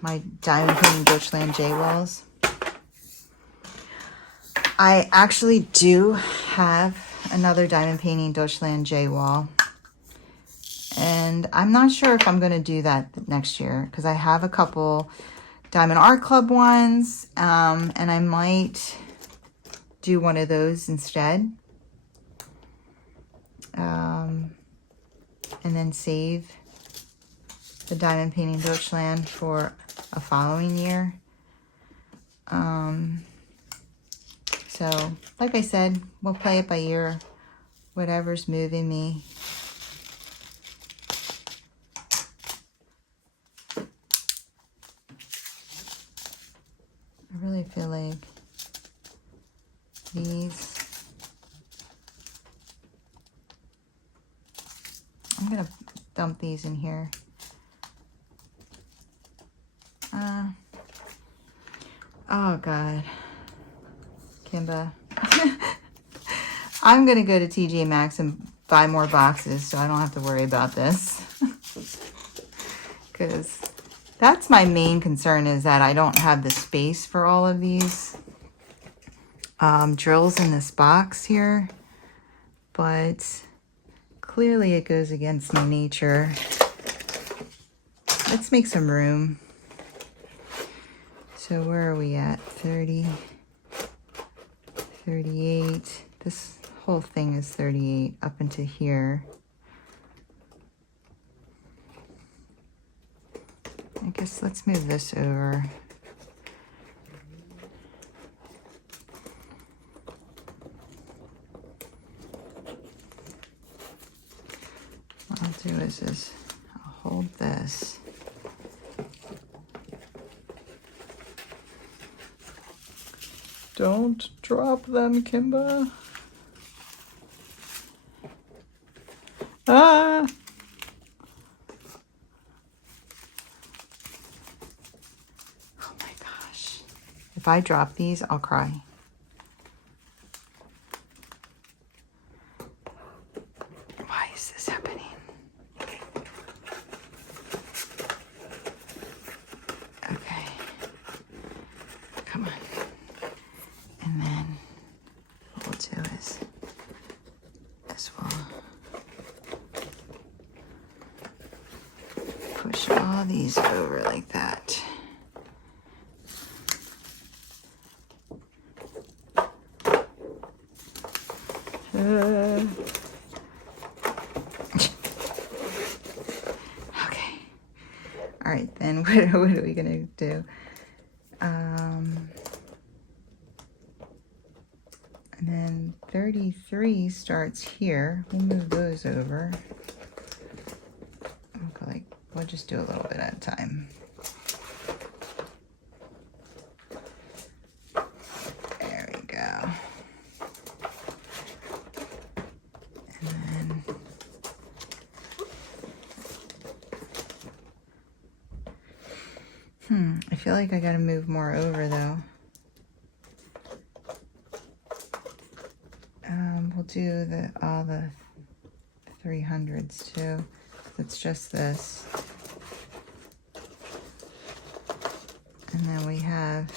My Diamond Painting Deutschland J-walls. I actually do have another Diamond Painting Deutschland J-wall. And I'm not sure if I'm going to do that next year because I have a couple Diamond Art Club ones, and I might do one of those instead. And then save the Diamond Painting Deutschland for a following year. So, like I said, we'll play it by ear, whatever's moving me. I really feel like these, I'm going to dump these in here. Oh God, Kimba. I'm going to go to TJ Maxx and buy more boxes so I don't have to worry about this. Because that's my main concern, is that I don't have the space for all of these drills in this box here. But clearly it goes against my nature. Let's make some room. So where are we at? 30, 38. This whole thing is 38 up into here. I guess let's move this over. What I'll do is I'll hold this. Don't drop them, Kimba. Ah! Oh my gosh. If I drop these, I'll cry. Why is this happening? Okay. Come on. And then what we'll do is this will push all these over like that. Okay. All right, then what are we gonna do? And then 33 starts here. We'll move those over. Okay, we'll just do a little bit at a time. There we go. And then, I feel like I gotta move more over though. We'll do all the 300s too. It's just this. And then we have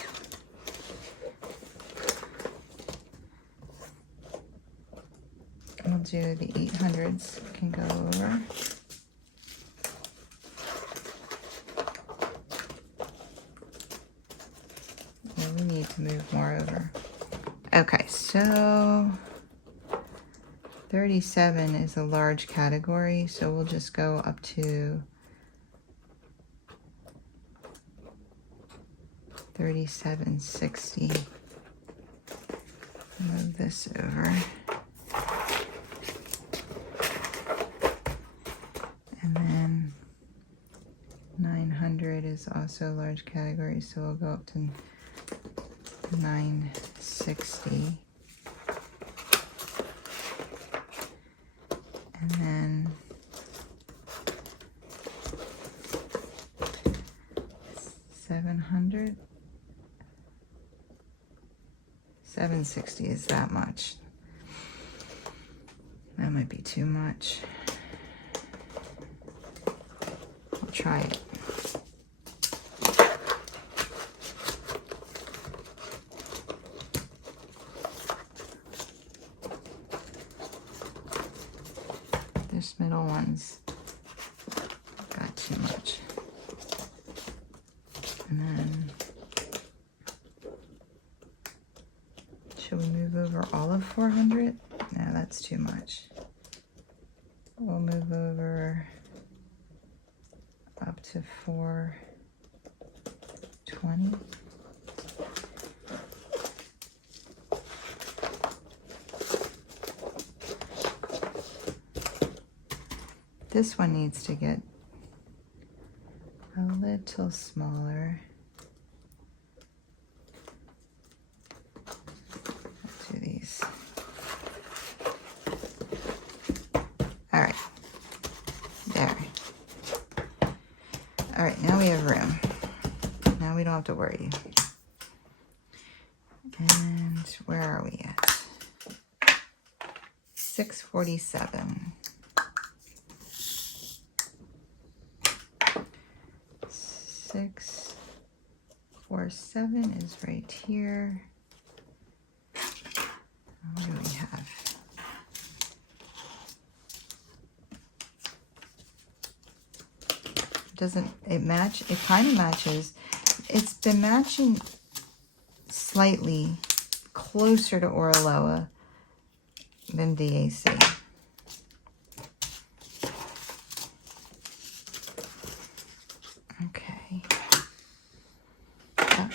we'll do the 800s can go over. Yeah, we need to move more over. Okay, so 37 is a large category, so we'll just go up to 3760. Move this over. And then 900 is also a large category, so we'll go up to 960. And then 760 is that much. That might be too much. I'll try it. This middle one's got too much. And then, should we move over all of 400? No, that's too much. We'll move over up to 420. This one needs to get a little smaller. Let's do these. All right, there. All right, now we have room. Now we don't have to worry. And where are we at? 647. 647 is right here. What do we have? Doesn't it match? It kind of matches. It's been matching slightly closer to Oraloa than DAC. Okay.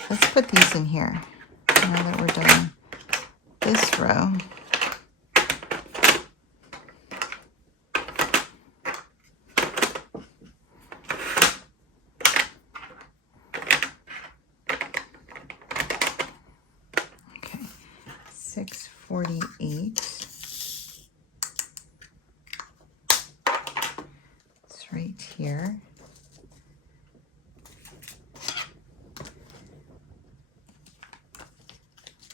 Let's put these in here now that we're done this row. Okay, 648. It's right here.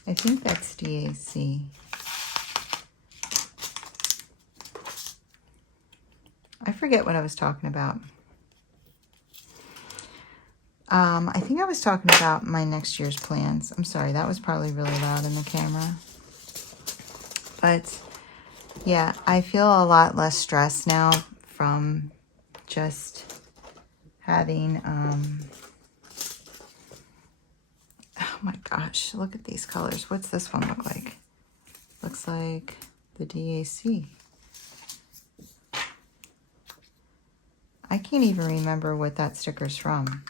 I think that's DAC. I forget what I was talking about. I think I was talking about my next year's plans. I'm sorry, that was probably really loud in the camera. But yeah, I feel a lot less stressed now from just having, oh my gosh, look at these colors. What's this one look like? Looks like the DAC. I can't even remember what that sticker's from.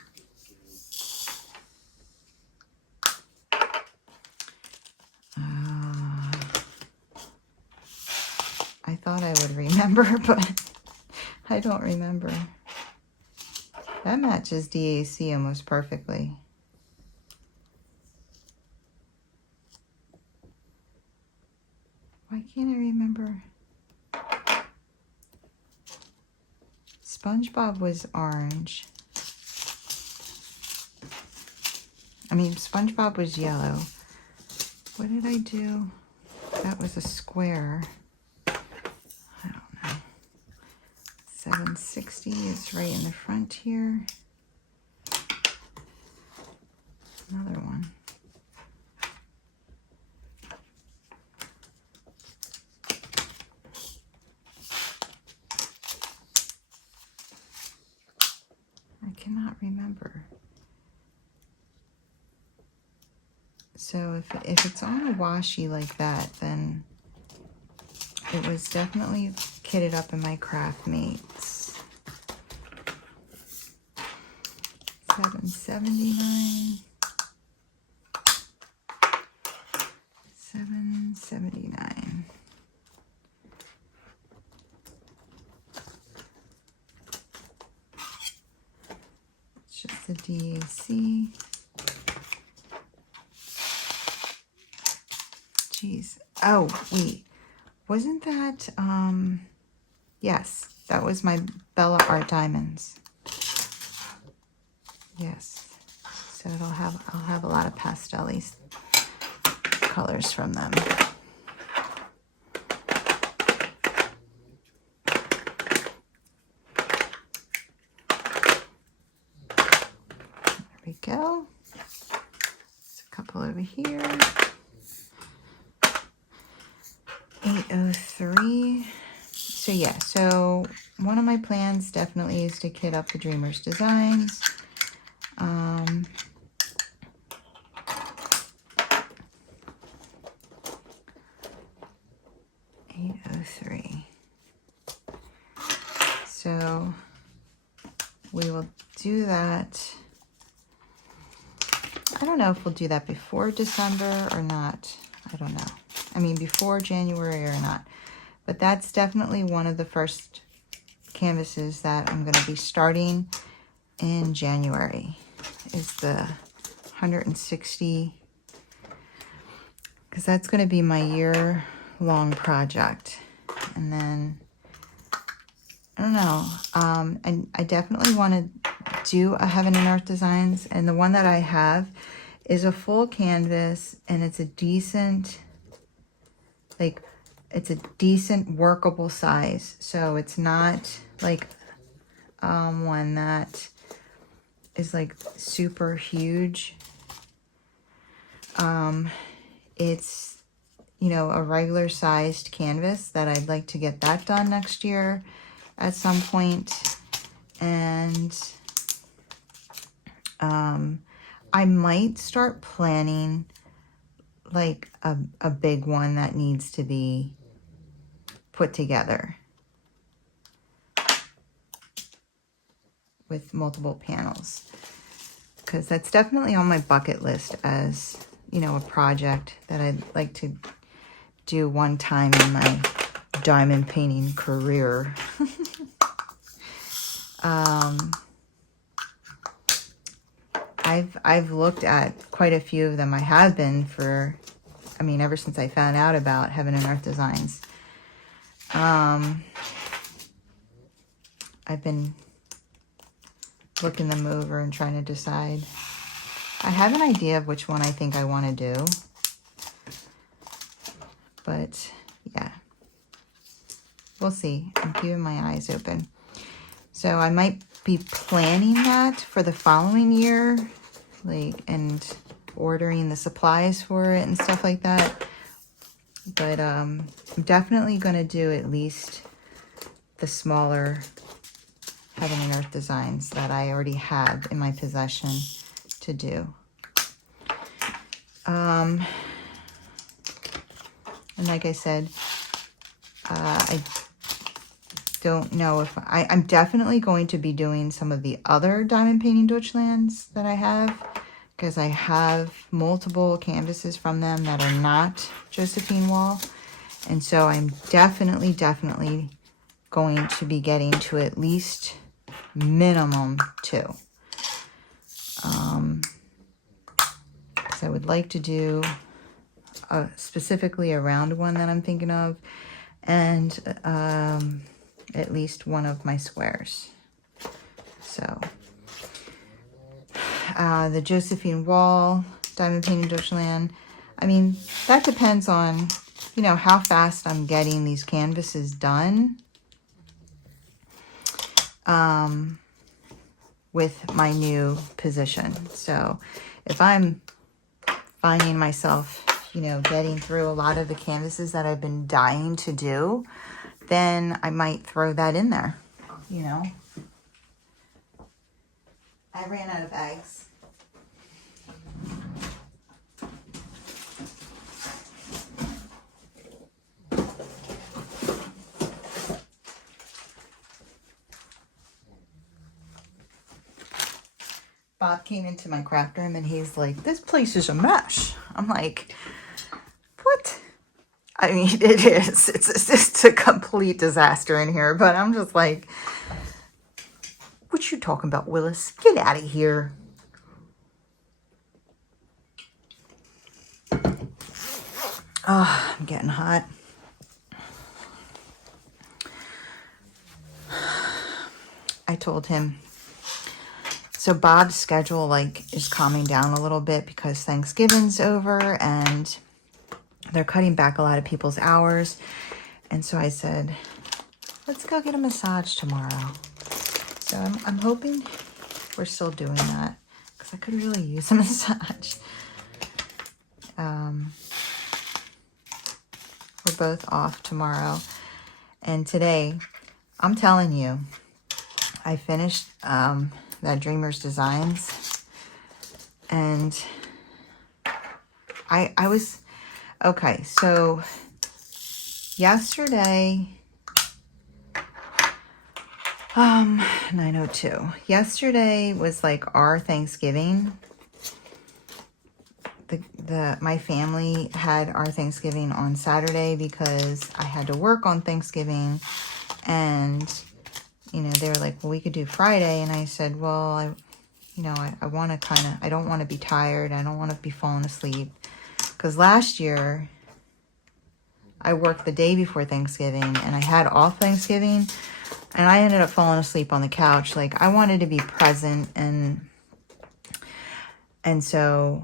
I thought I would remember, but I don't remember. That matches DAC almost perfectly. Why can't I remember? SpongeBob was orange. I mean, SpongeBob was yellow. What did I do? That was a square. I don't know. 760 is right in the front here. Another one. I cannot remember. So if it's on a washi like that, then it was definitely kitted up in my craft mates. 779. 779. It's just the DAC. Jeez. Oh, wait. Wasn't that, yes, that was my Bella Art Diamonds. Yes. So I'll have a lot of pastellies colors from them. There we go. There's a couple over here. 803. So yeah, so one of my plans definitely is to kit up the Dreamers designs. 803. So we will do that. I don't know if we'll do that before December or not. I don't know. I mean, before January or not. But that's definitely one of the first canvases that I'm going to be starting in January. Is the 160. Because that's going to be my year-long project. And then, I don't know. And I definitely want to do a Heaven and Earth Designs. And the one that I have is a full canvas. And it's a decent, like, it's a decent workable size. So it's not like one that is like super huge. It's, you know, a regular sized canvas that I'd like to get that done next year at some point. And I might start planning like a big one that needs to be put together with multiple panels, because that's definitely on my bucket list as, you know, a project that I'd like to do one time in my diamond painting career. I've looked at quite a few of them. I have been for, I mean, ever since I found out about Heaven and Earth Designs. I've been looking them over and trying to decide. I have an idea of which one I think I want to do. But, yeah. We'll see. I'm keeping my eyes open. So I might be planning that for the following year. Like, and ordering the supplies for it and stuff like that. But I'm definitely going to do at least the smaller Heaven and Earth Designs that I already have in my possession to do. And like I said, I don't know if I'm definitely going to be doing some of the other diamond painting Deutschlands that I have, because I have multiple canvases from them that are not Josephine Wall. And so I'm definitely going to be getting to at least minimum 2. So I would like to do specifically a round one that I'm thinking of, and at least one of my squares. So the Josephine Wall diamond painting Deutschland, I mean, that depends on, you know, how fast I'm getting these canvases done with my new position. So if I'm finding myself, you know, getting through a lot of the canvases that I've been dying to do, then I might throw that in there, you know. I ran out of bags. Bob came into my craft room and he's like, this place is a mess. I'm like, what? I mean, it is. It's just a complete disaster in here. But I'm just like, what you talking about, Willis? Get out of here. Oh, I'm getting hot. I told him. So Bob's schedule, like, is calming down a little bit because Thanksgiving's over, and they're cutting back a lot of people's hours. And so I said, let's go get a massage tomorrow. So I'm hoping we're still doing that because I could really use a massage. We're both off tomorrow. And today, I'm telling you, I finished that Dreamer's Designs. And I was, okay, so yesterday, 9:02. Yesterday was like our Thanksgiving. My family had our Thanksgiving on Saturday because I had to work on Thanksgiving, and you know, they were like, well, we could do Friday. And I said, well, I want to kind of, I don't want to be tired. I don't want to be falling asleep, because last year I worked the day before Thanksgiving and I had off Thanksgiving, and I ended up falling asleep on the couch. Like, I wanted to be present, and so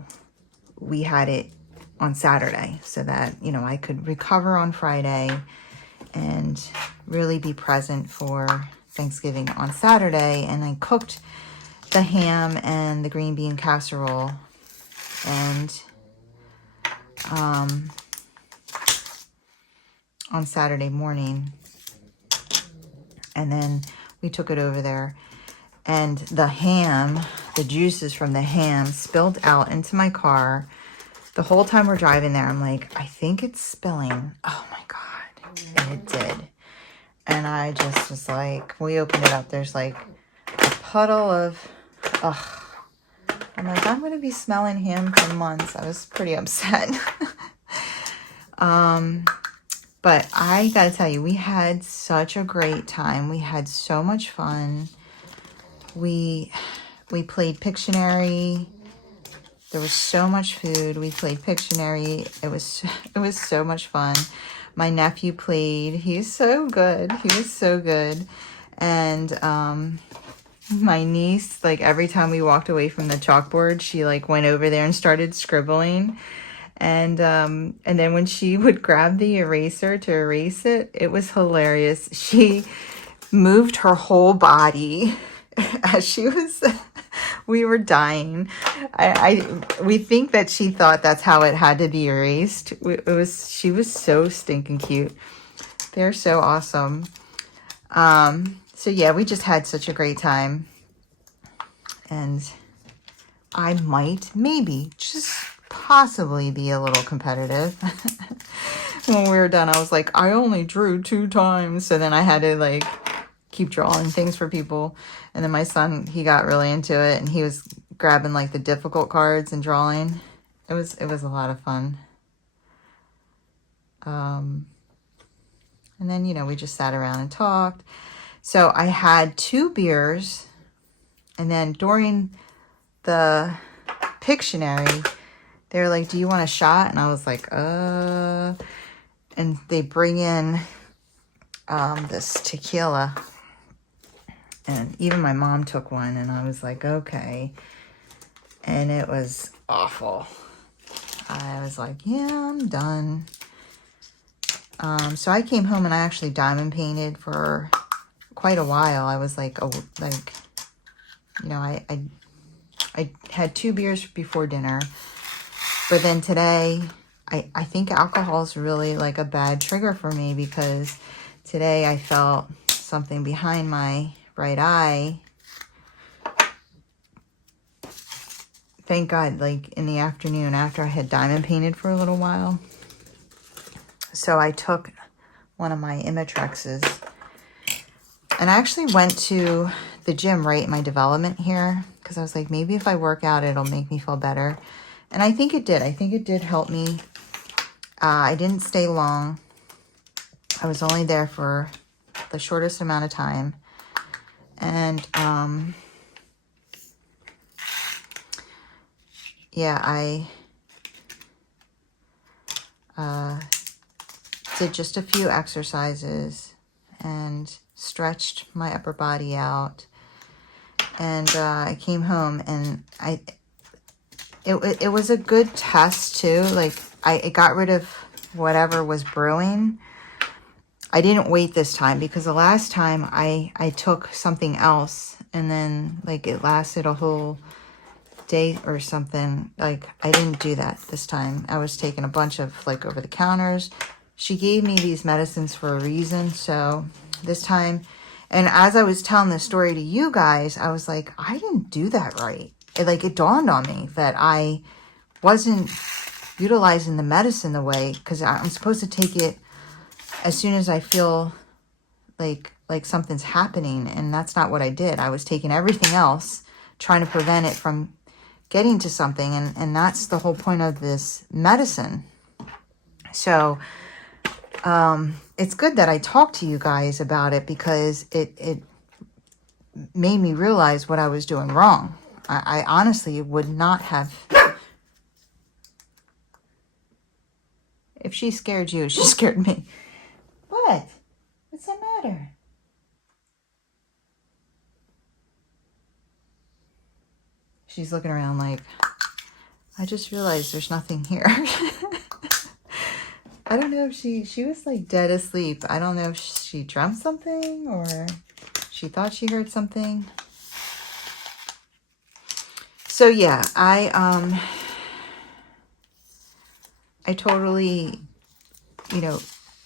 we had it on Saturday so that, you know, I could recover on Friday and really be present for Thanksgiving on Saturday. And I cooked the ham and the green bean casserole, and on Saturday morning. And then we took it over there, and the ham, the juices from the ham spilled out into my car. The whole time we're driving there, I'm like, I think it's spilling. Oh my God. And it did. And I just was like, we opened it up. There's like a puddle of, ugh. I'm like, I'm going to be smelling ham for months. I was pretty upset. But I got to tell you, we had such a great time. We had so much fun. We played Pictionary. There was so much food. We played Pictionary. It was so much fun. My nephew played. He's so good. He was so good. And my niece, like, every time we walked away from the chalkboard, she like went over there and started scribbling. And then when she would grab the eraser to erase it, it was hilarious. She moved her whole body as she was, we were dying. We think that she thought that's how it had to be erased. She was so stinking cute. They're so awesome. So yeah, we just had such a great time. And I might, maybe, just possibly be a little competitive. When we were done, I was like, I only drew 2 times. So then I had to like keep drawing things for people. And then my son, he got really into it, and he was grabbing like the difficult cards and drawing. It was a lot of fun. And then, you know, we just sat around and talked. So I had 2 beers, and then during the Pictionary, they were like, do you want a shot? And I was like, And they bring in this tequila. And even my mom took one, and I was like, okay. And it was awful. I was like, yeah, I'm done. So I came home and I actually diamond painted for quite a while. I was like, you know, I had 2 beers before dinner. But then today, I think alcohol is really like a bad trigger for me, because today I felt something behind my right eye. Thank God, like in the afternoon after I had diamond painted for a little while. So I took one of my Imitrexes, and I actually went to the gym right in my development here, because I was like, maybe if I work out, it'll make me feel better. And I think it did. I think it did help me. I didn't stay long. I was only there for the shortest amount of time. And yeah, I did just a few exercises and stretched my upper body out. And I came home, and it was a good test too. Like, it got rid of whatever was brewing. I didn't wait this time because the last time I took something else and then like it lasted a whole day or something. Like I didn't do that this time. I was taking a bunch of like over the counters. She gave me these medicines for a reason. So this time, and as I was telling this story to you guys, I was like, I didn't do that right. It dawned on me that I wasn't utilizing the medicine the way, because I'm supposed to take it as soon as I feel like something's happening, and that's not what I did. I was taking everything else, trying to prevent it from getting to something, and that's the whole point of this medicine. So it's good that I talked to you guys about it, because it made me realize what I was doing wrong. I honestly would not have. If she scared you, she scared me. What? What's the matter? She's looking around like, I just realized there's nothing here. I don't know if she was like dead asleep. I don't know if she dreamt something or she thought she heard something. So yeah, I totally, you know,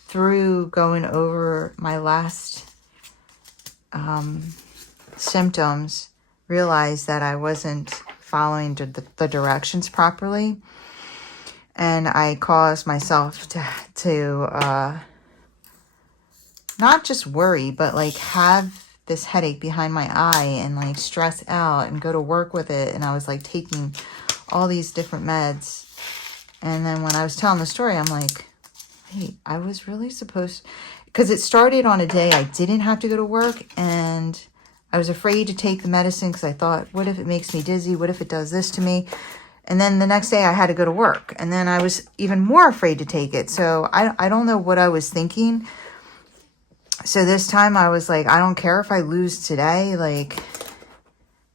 through going over my last symptoms, realized that I wasn't following the directions properly. And I caused myself to not just worry, but like have this headache behind my eye and like stress out and go to work with it. And I was like taking all these different meds. And then when I was telling the story, I'm like, hey, I was really supposed, because it started on a day I didn't have to go to work, and I was afraid to take the medicine because I thought, what if it makes me dizzy? What if it does this to me? And then the next day I had to go to work, and then I was even more afraid to take it. So I don't know what I was thinking. So this time I was like, I don't care if I lose today, like,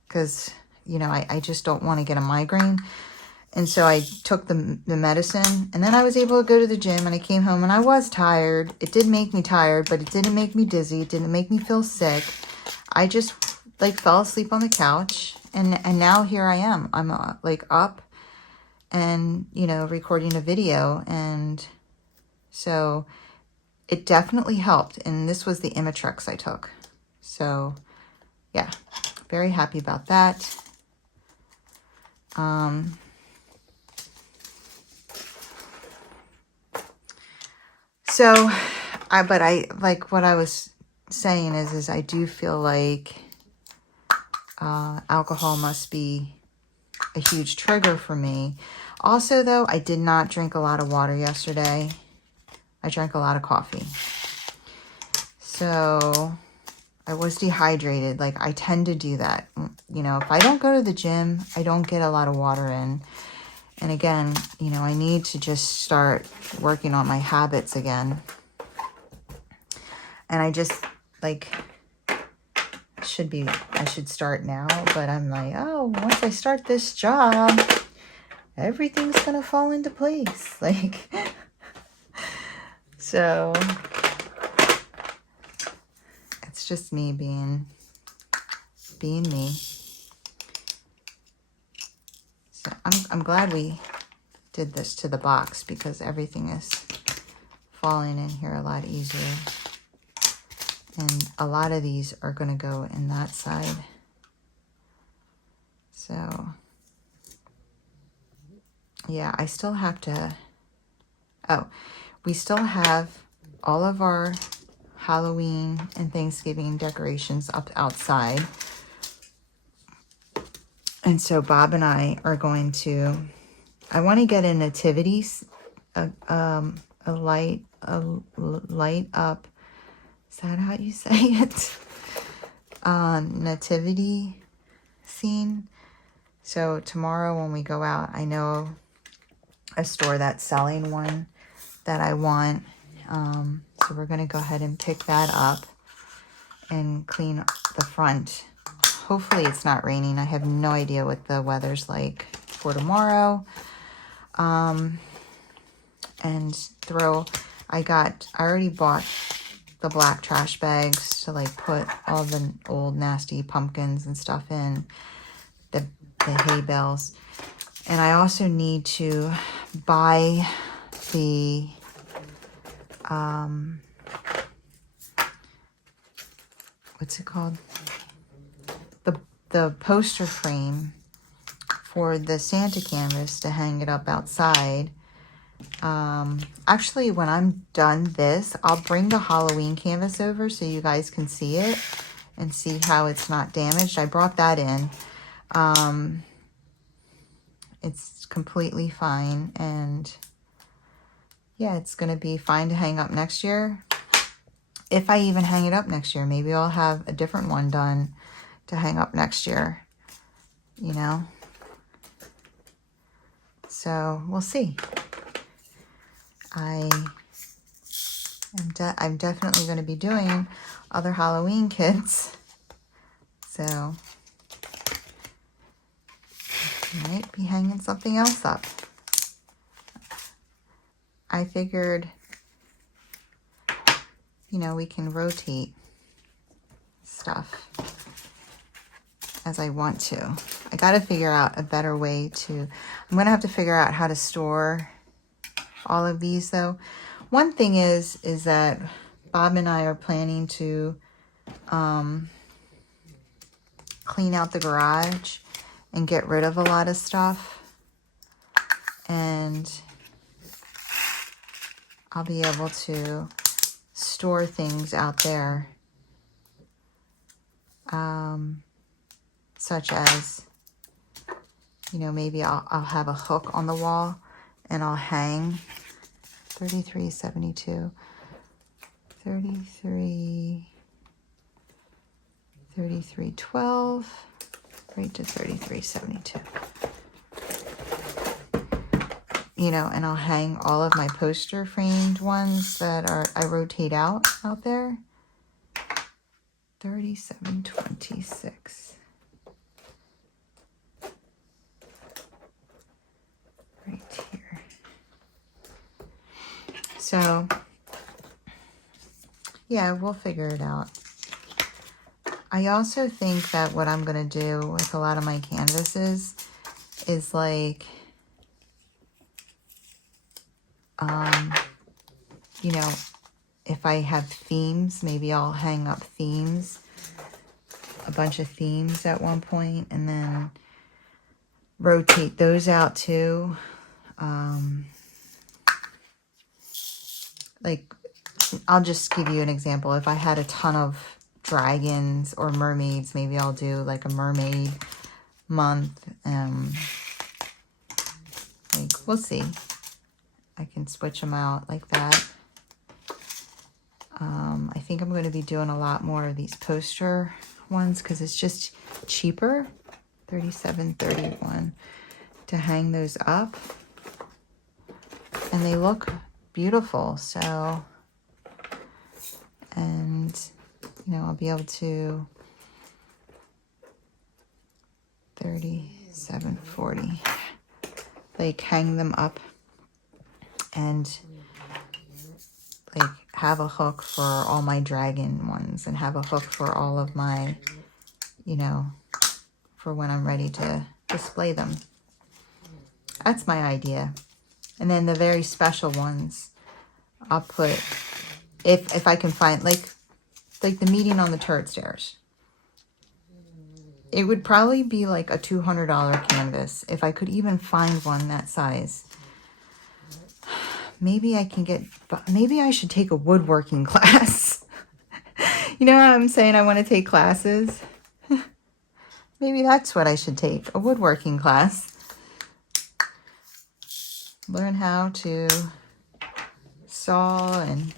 because, you know, I just don't want to get a migraine. And so I took the medicine, and then I was able to go to the gym, and I came home and I was tired. It did make me tired, but it didn't make me dizzy. It didn't make me feel sick. I just like fell asleep on the couch, and now here I am. I'm like up and, you know, recording a video. And so it definitely helped. And this was the Imitrex I took. So yeah, very happy about that. So, but I, like what I was saying is I do feel like alcohol must be a huge trigger for me. Also, though, I did not drink a lot of water yesterday. I drank a lot of coffee. So, I was dehydrated. Like, I tend to do that. You know, if I don't go to the gym, I don't get a lot of water in. And again, you know, I need to just start working on my habits again. And I just, like, I should start now. But I'm like, oh, once I start this job, everything's going to fall into place. Like, so it's just me being me. I'm glad we did this to the box, because everything is falling in here a lot easier. And a lot of these are going to go in that side. So, yeah, I still have to... Oh, we still have all of our Halloween and Thanksgiving decorations up outside. And so Bob and I are going to, I want to get a nativity, a light up, is that how you say it? Nativity scene. So tomorrow when we go out, I know a store that's selling one that I want. So we're going to go ahead and pick that up and clean the front. Hopefully it's not raining. I have no idea what the weather's like for tomorrow. and throw, I already bought the black trash bags to like put all the old nasty pumpkins and stuff in, the hay bales. And I also need to buy the what's it called? The poster frame for the Santa canvas to hang it up outside. Actually, when I'm done this, I'll bring the Halloween canvas over so you guys can see it and see how it's not damaged. I brought that in. It's completely fine, and yeah, it's gonna be fine to hang up next year. If I even hang it up next year, maybe I'll have a different one done to hang up next year, you know? So we'll see. I'm definitely going to be doing other Halloween kits, so I might be hanging something else up. I figured, you know, we can rotate stuff as I want to. I got to figure out a better way to, I'm going to have to figure out how to store all of these though. One thing is that Bob and I are planning to clean out the garage and get rid of a lot of stuff. And I'll be able to store things out there. Such as, you know, maybe I'll have a hook on the wall and I'll hang 33.72, 33.12, right to 33.72. You know, and I'll hang all of my poster framed ones that I rotate out there. 37.26. Right here. So, yeah, we'll figure it out. I also think that what I'm going to do with a lot of my canvases is like, you know, if I have themes, maybe I'll hang up themes, a bunch of themes at one point, and then rotate those out too. Like, I'll just give you an example. If I had a ton of dragons or mermaids, maybe I'll do like a mermaid month. Like, we'll see. I can switch them out like that. I think I'm going to be doing a lot more of these poster ones because it's just cheaper. 37.31 to hang those up. And they look beautiful. So, and, you know, I'll be able to 37.40, like hang them up and like have a hook for all my dragon ones and have a hook for all of my, you know, for when I'm ready to display them. That's my idea. And then the very special ones, I'll put, if I can find, like the meeting on the turret stairs. It would probably be like a $200 canvas if I could even find one that size. Maybe I can get, maybe I should take a woodworking class. You know how I'm saying I want to take classes? Maybe that's what I should take, a woodworking class. Learn how to saw and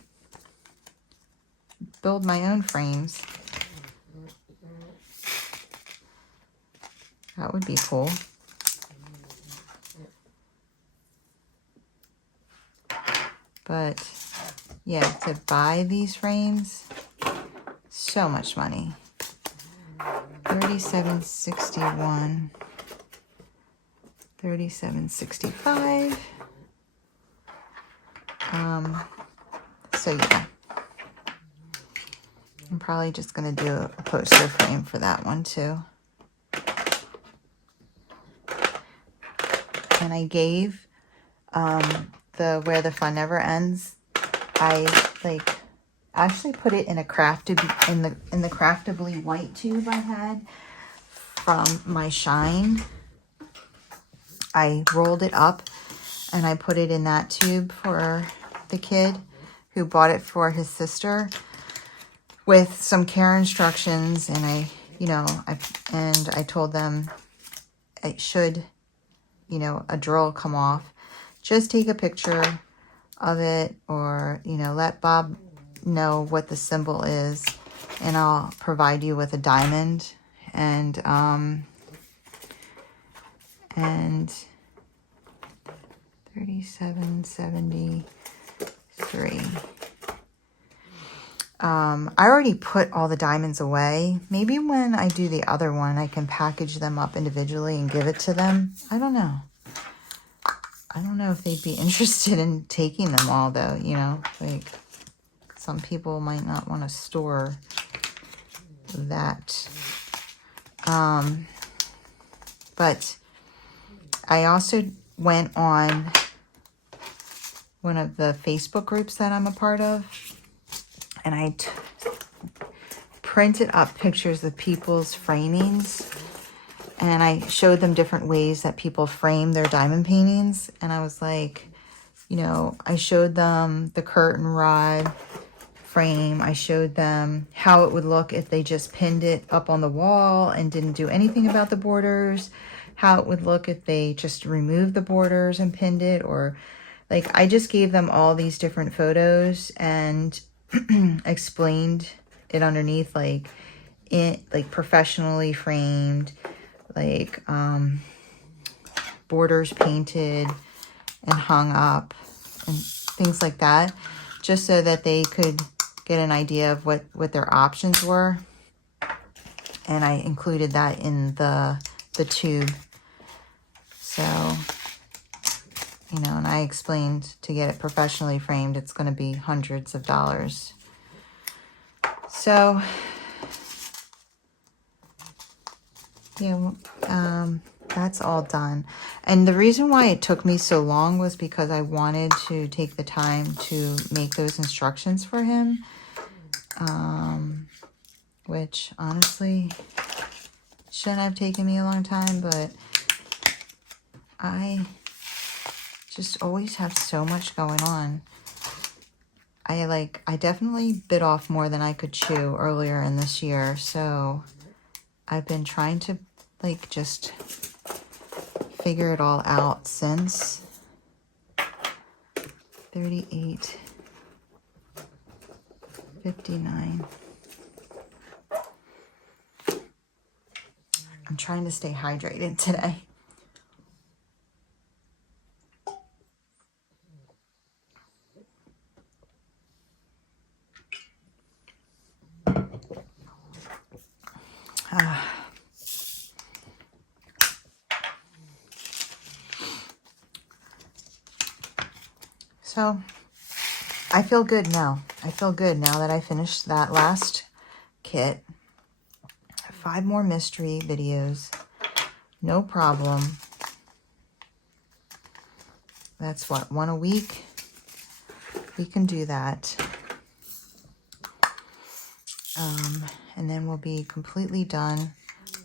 build my own frames. That would be cool. But yeah, to buy these frames, so much money. 37.61, 37.65. So yeah, I'm probably just gonna do a poster frame for that one too. And I gave the Where the Fun Never Ends, I like actually put it in a in the Craftably white tube I had from my Shine. I rolled it up and I put it in that tube for the kid who bought it for his sister with some care instructions, and I told them it should, a drill come off, just take a picture of it, or, let Bob know what the symbol is, and I'll provide you with a diamond. And 3773. I already put all the diamonds away. Maybe when I do the other one, I can package them up individually and give it to them. I don't know. I don't know if they'd be interested in taking them all, though, like some people might not want to store that. But I also went on one of the Facebook groups that I'm a part of, and I printed up pictures of people's framings, and I showed them different ways that people frame their diamond paintings. And I was like, I showed them the curtain rod frame. I showed them how it would look if they just pinned it up on the wall and didn't do anything about the borders, how it would look if they just removed the borders and pinned it, or like I just gave them all these different photos and explained it underneath, like professionally framed, like borders painted and hung up and things like that, just so that they could get an idea of what their options were. And I included that in the tube. So, and I explained to get it professionally framed, it's going to be hundreds of dollars. So, yeah, that's all done. And the reason why it took me so long was because I wanted to take the time to make those instructions for him, which honestly shouldn't have taken me a long time, but I just always have so much going on. I definitely bit off more than I could chew earlier in this year, so I've been trying to just figure it all out since. 38:59. I'm trying to stay hydrated today. So I feel good now. I feel good now that I finished that last kit. 5 more mystery videos. No problem. That's what, 1 a week? We can do that. And then we'll be completely done.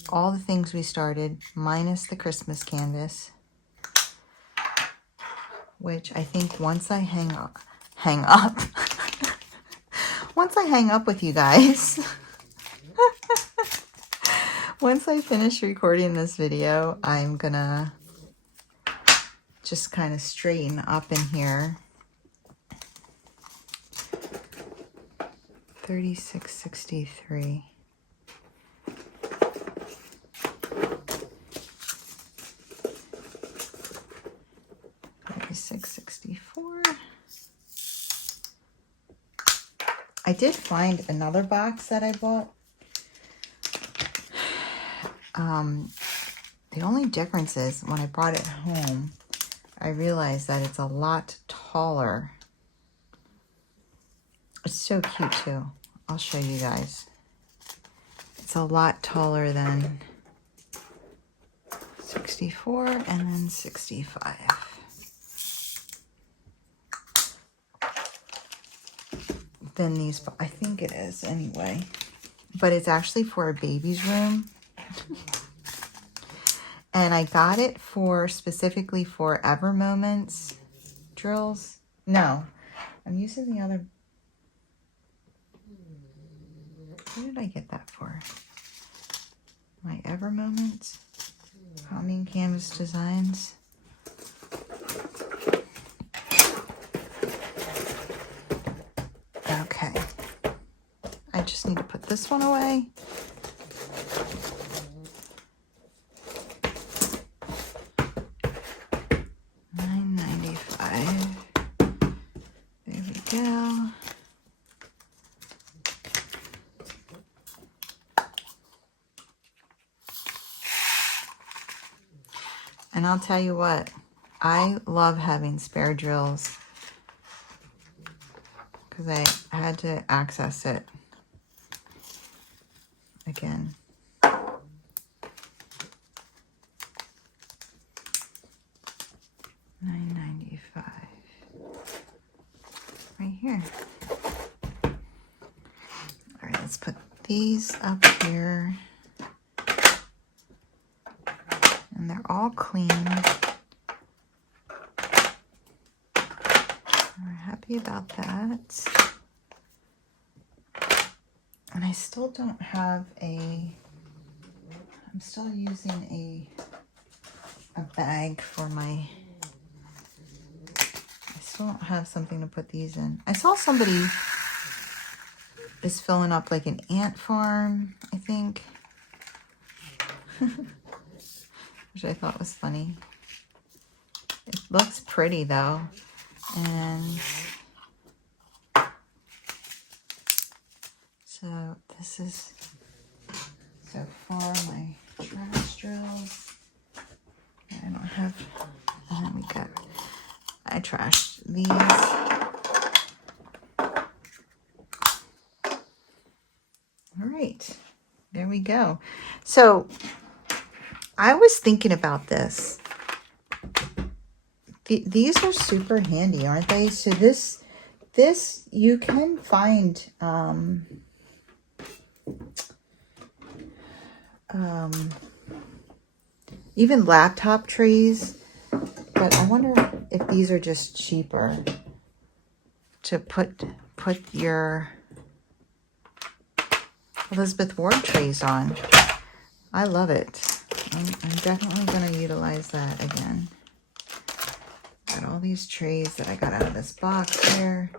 All the things we started, minus the Christmas canvas, which I think once I hang up, once I hang up with you guys, once I finish recording this video, I'm gonna just kind of straighten up in here. 3663. I did find another box that I bought. The only difference is when I brought it home, I realized that it's a lot taller It's so cute too. I'll show you guys. It's a lot taller than 64 and then 65. Then these, I think it is anyway. But it's actually for a baby's room. And I got it for specifically for Ever Moments drills. No, I'm using the other. Where did I get that for? My Ever Moments Calming Canvas Designs. Okay. I just need to put this one away. $9.95. There we go. And I'll tell you what, I love having spare drills because I had to access it again. $9.95 right here. All right, let's put these up here. And they're all clean. We're happy about that. And I still don't have I'm still using a bag for I still don't have something to put these in. I saw somebody is filling up like an ant farm, I think. Which I thought was funny. It looks pretty though. And so this is so far my trash drills. I don't have, and then I trashed these. All right, there we go. So I was thinking about this. These are super handy, aren't they? So this you can find even laptop trays, but I wonder if these are just cheaper to put your Elizabeth Ward trays on. I love it. I'm definitely going to utilize that again. Got all these trays that I got out of this box here.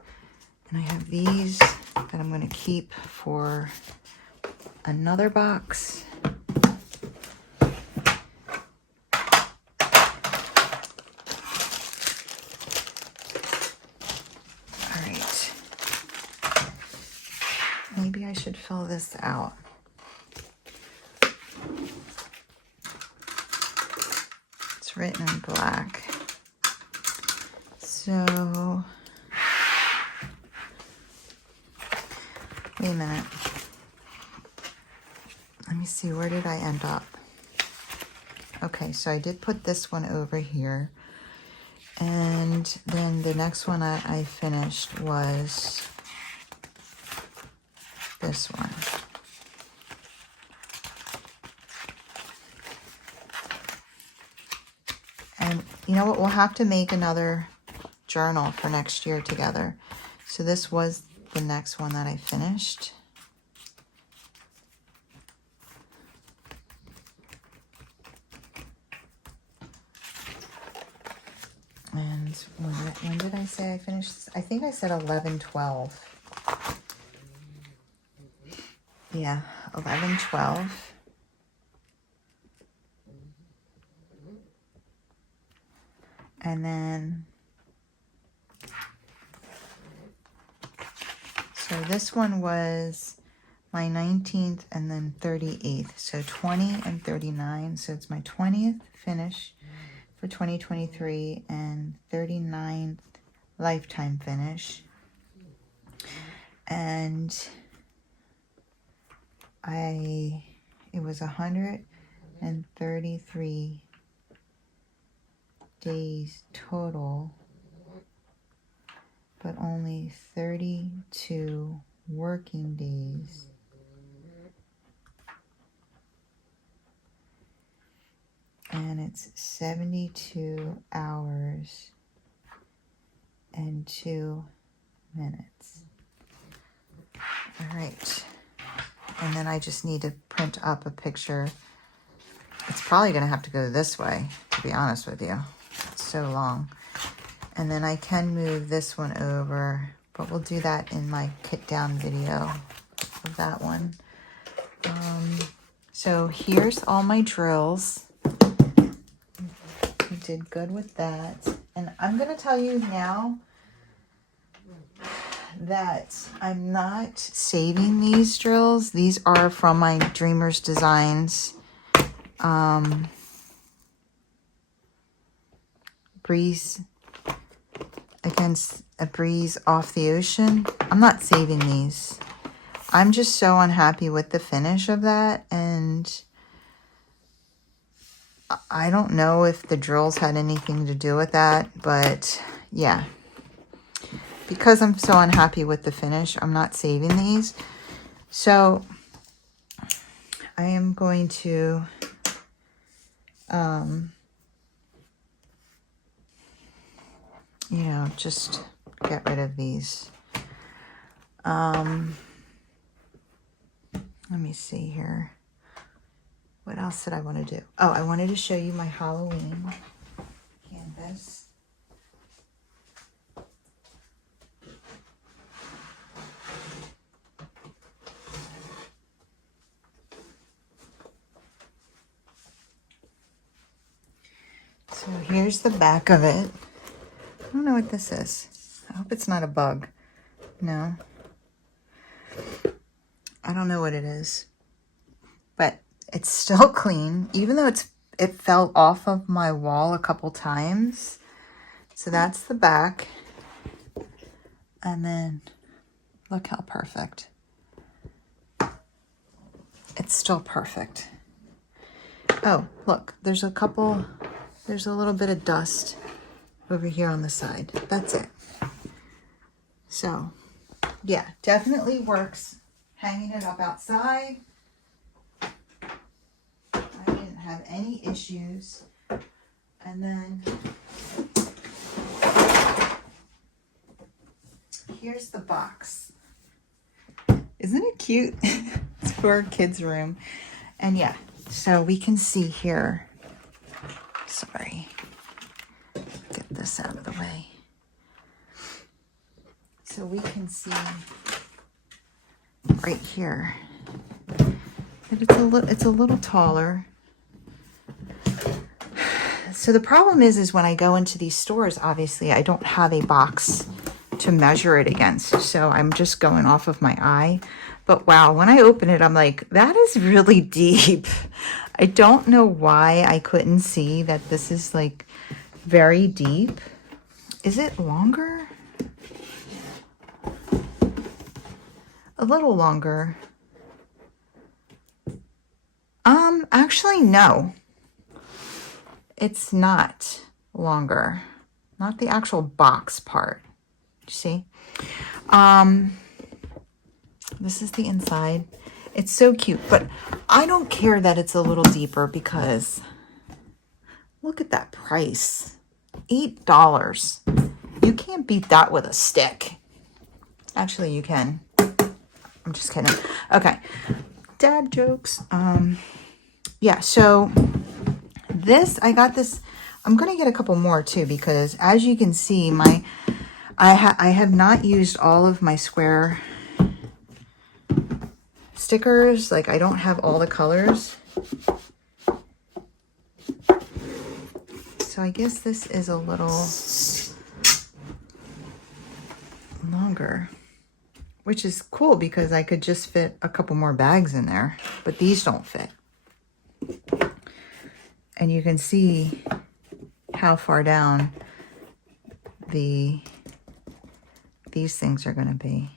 And I have these that I'm going to keep for another box. All right. Maybe I should fill this out. Written in black. So, wait a minute. Let me see, where did I end up? Okay, so I did put this one over here. And then the next one I finished was this one. And you know what? We'll have to make another journal for next year together. So this was the next one that I finished. And when did I say I finished this? I think I said 11/12. Yeah, 11/12. And then, so this one was my 19th and then 38th. So 20 and 39. So it's my 20th finish for 2023 and 39th lifetime finish. and it was 133 days total, but only 32 working days. And it's 72 hours and 2 minutes. All right. And then I just need to print up a picture. It's probably going to have to go this way, to be honest with you. It's so long. And then I can move this one over, but we'll do that in my kit down video of that one. So here's all my drills. We did good with that. And I'm going to tell you now that I'm not saving these drills. These are from my Dreamers Designs breeze against a breeze off the ocean. I'm not saving these. I'm just so unhappy with the finish of that, and I don't know if the drills had anything to do with that, but yeah. Because I'm so unhappy with the finish, I'm not saving these. So I am going to you know, just get rid of these. Let me see here. What else did I want to do? Oh, I wanted to show you my Halloween canvas. So here's the back of it. I don't know what this is. I hope it's not a bug. No. I don't know what it is. But it's still clean, even though it fell off of my wall a couple times. So that's the back. And then look how perfect. It's still perfect. Oh, look, there's a little bit of dust over here on the side. That's it. So, yeah, definitely works hanging it up outside. I didn't have any issues. And then here's the box. Isn't it cute? It's for our kids' room. And yeah, so we can see here. Sorry. Get this out of the way. So we can see right here that it's a little taller. So the problem is when I go into these stores, obviously I don't have a box to measure it against. So I'm just going off of my eye. But wow, when I open it, I'm like, that is really deep. I don't know why I couldn't see that this is like very deep. Is it longer? A little longer. Actually, no. It's not longer. Not the actual box part. You see? This is the inside. It's so cute, but I don't care that it's a little deeper because look at that price. $8. You can't beat that with a stick. Actually, you can. I'm just kidding. Okay. Dad jokes. Yeah, so I got this. I'm going to get a couple more too because as you can see, I have not used all of my square stickers. Like I don't have all the colors. So I guess this is a little longer, which is cool because I could just fit a couple more bags in there, but these don't fit. And you can see how far down these things are going to be.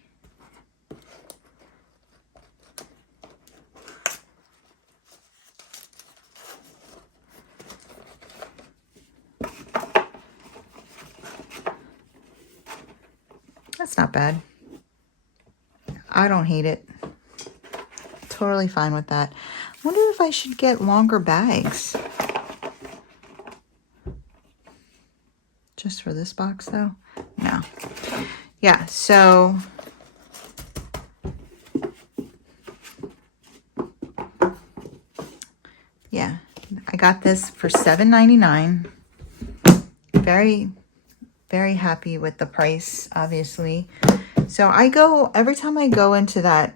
That's not bad. I don't hate it. Totally fine with that. I wonder if I should get longer bags. Just for this box though? No. Yeah, so yeah, I got this for $7.99. Very, very happy with the price, obviously. So I go, every time I go into that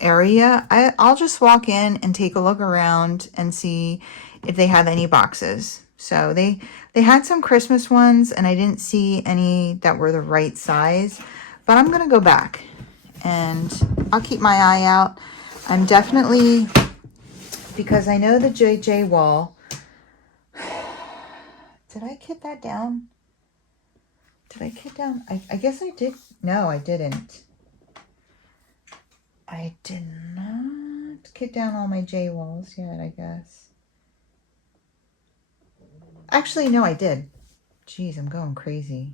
area, I'll just walk in and take a look around and see if they have any boxes. So they had some Christmas ones and I didn't see any that were the right size, but I'm going to go back and I'll keep my eye out. I'm definitely, because I know the JJ wall. Did I kit that down? Did I kit down? I guess I did. No, I didn't. I did not kit down all my J walls yet, I guess. Actually, no, I did. Jeez, I'm going crazy.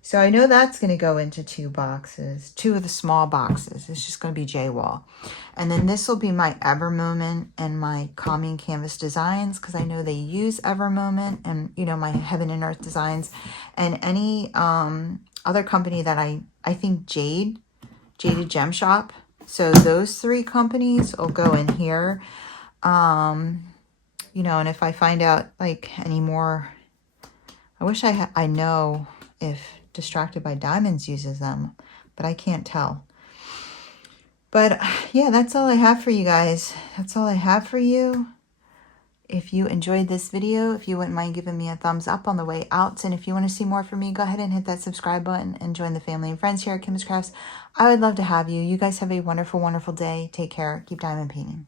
So I know that's going to go into 2 boxes, 2 of the small boxes. It's just going to be J-Wall. And then this will be my Ever Moment and my Calming Canvas Designs, because I know they use Ever Moment and, you know, my Heaven and Earth Designs. And any other company that I think Jaded Gem Shop. So those 3 companies will go in here. You know, and if I find out like any more, I wish I know if Distracted by Diamonds uses them, but I can't tell. But yeah, that's all I have for you guys. That's all I have for you. If you enjoyed this video, if you wouldn't mind giving me a thumbs up on the way out, and if you want to see more from me, go ahead and hit that subscribe button and join the family and friends here at Kimbaskrafts. I would love to have you. You guys have a wonderful, wonderful day. Take care. Keep diamond painting.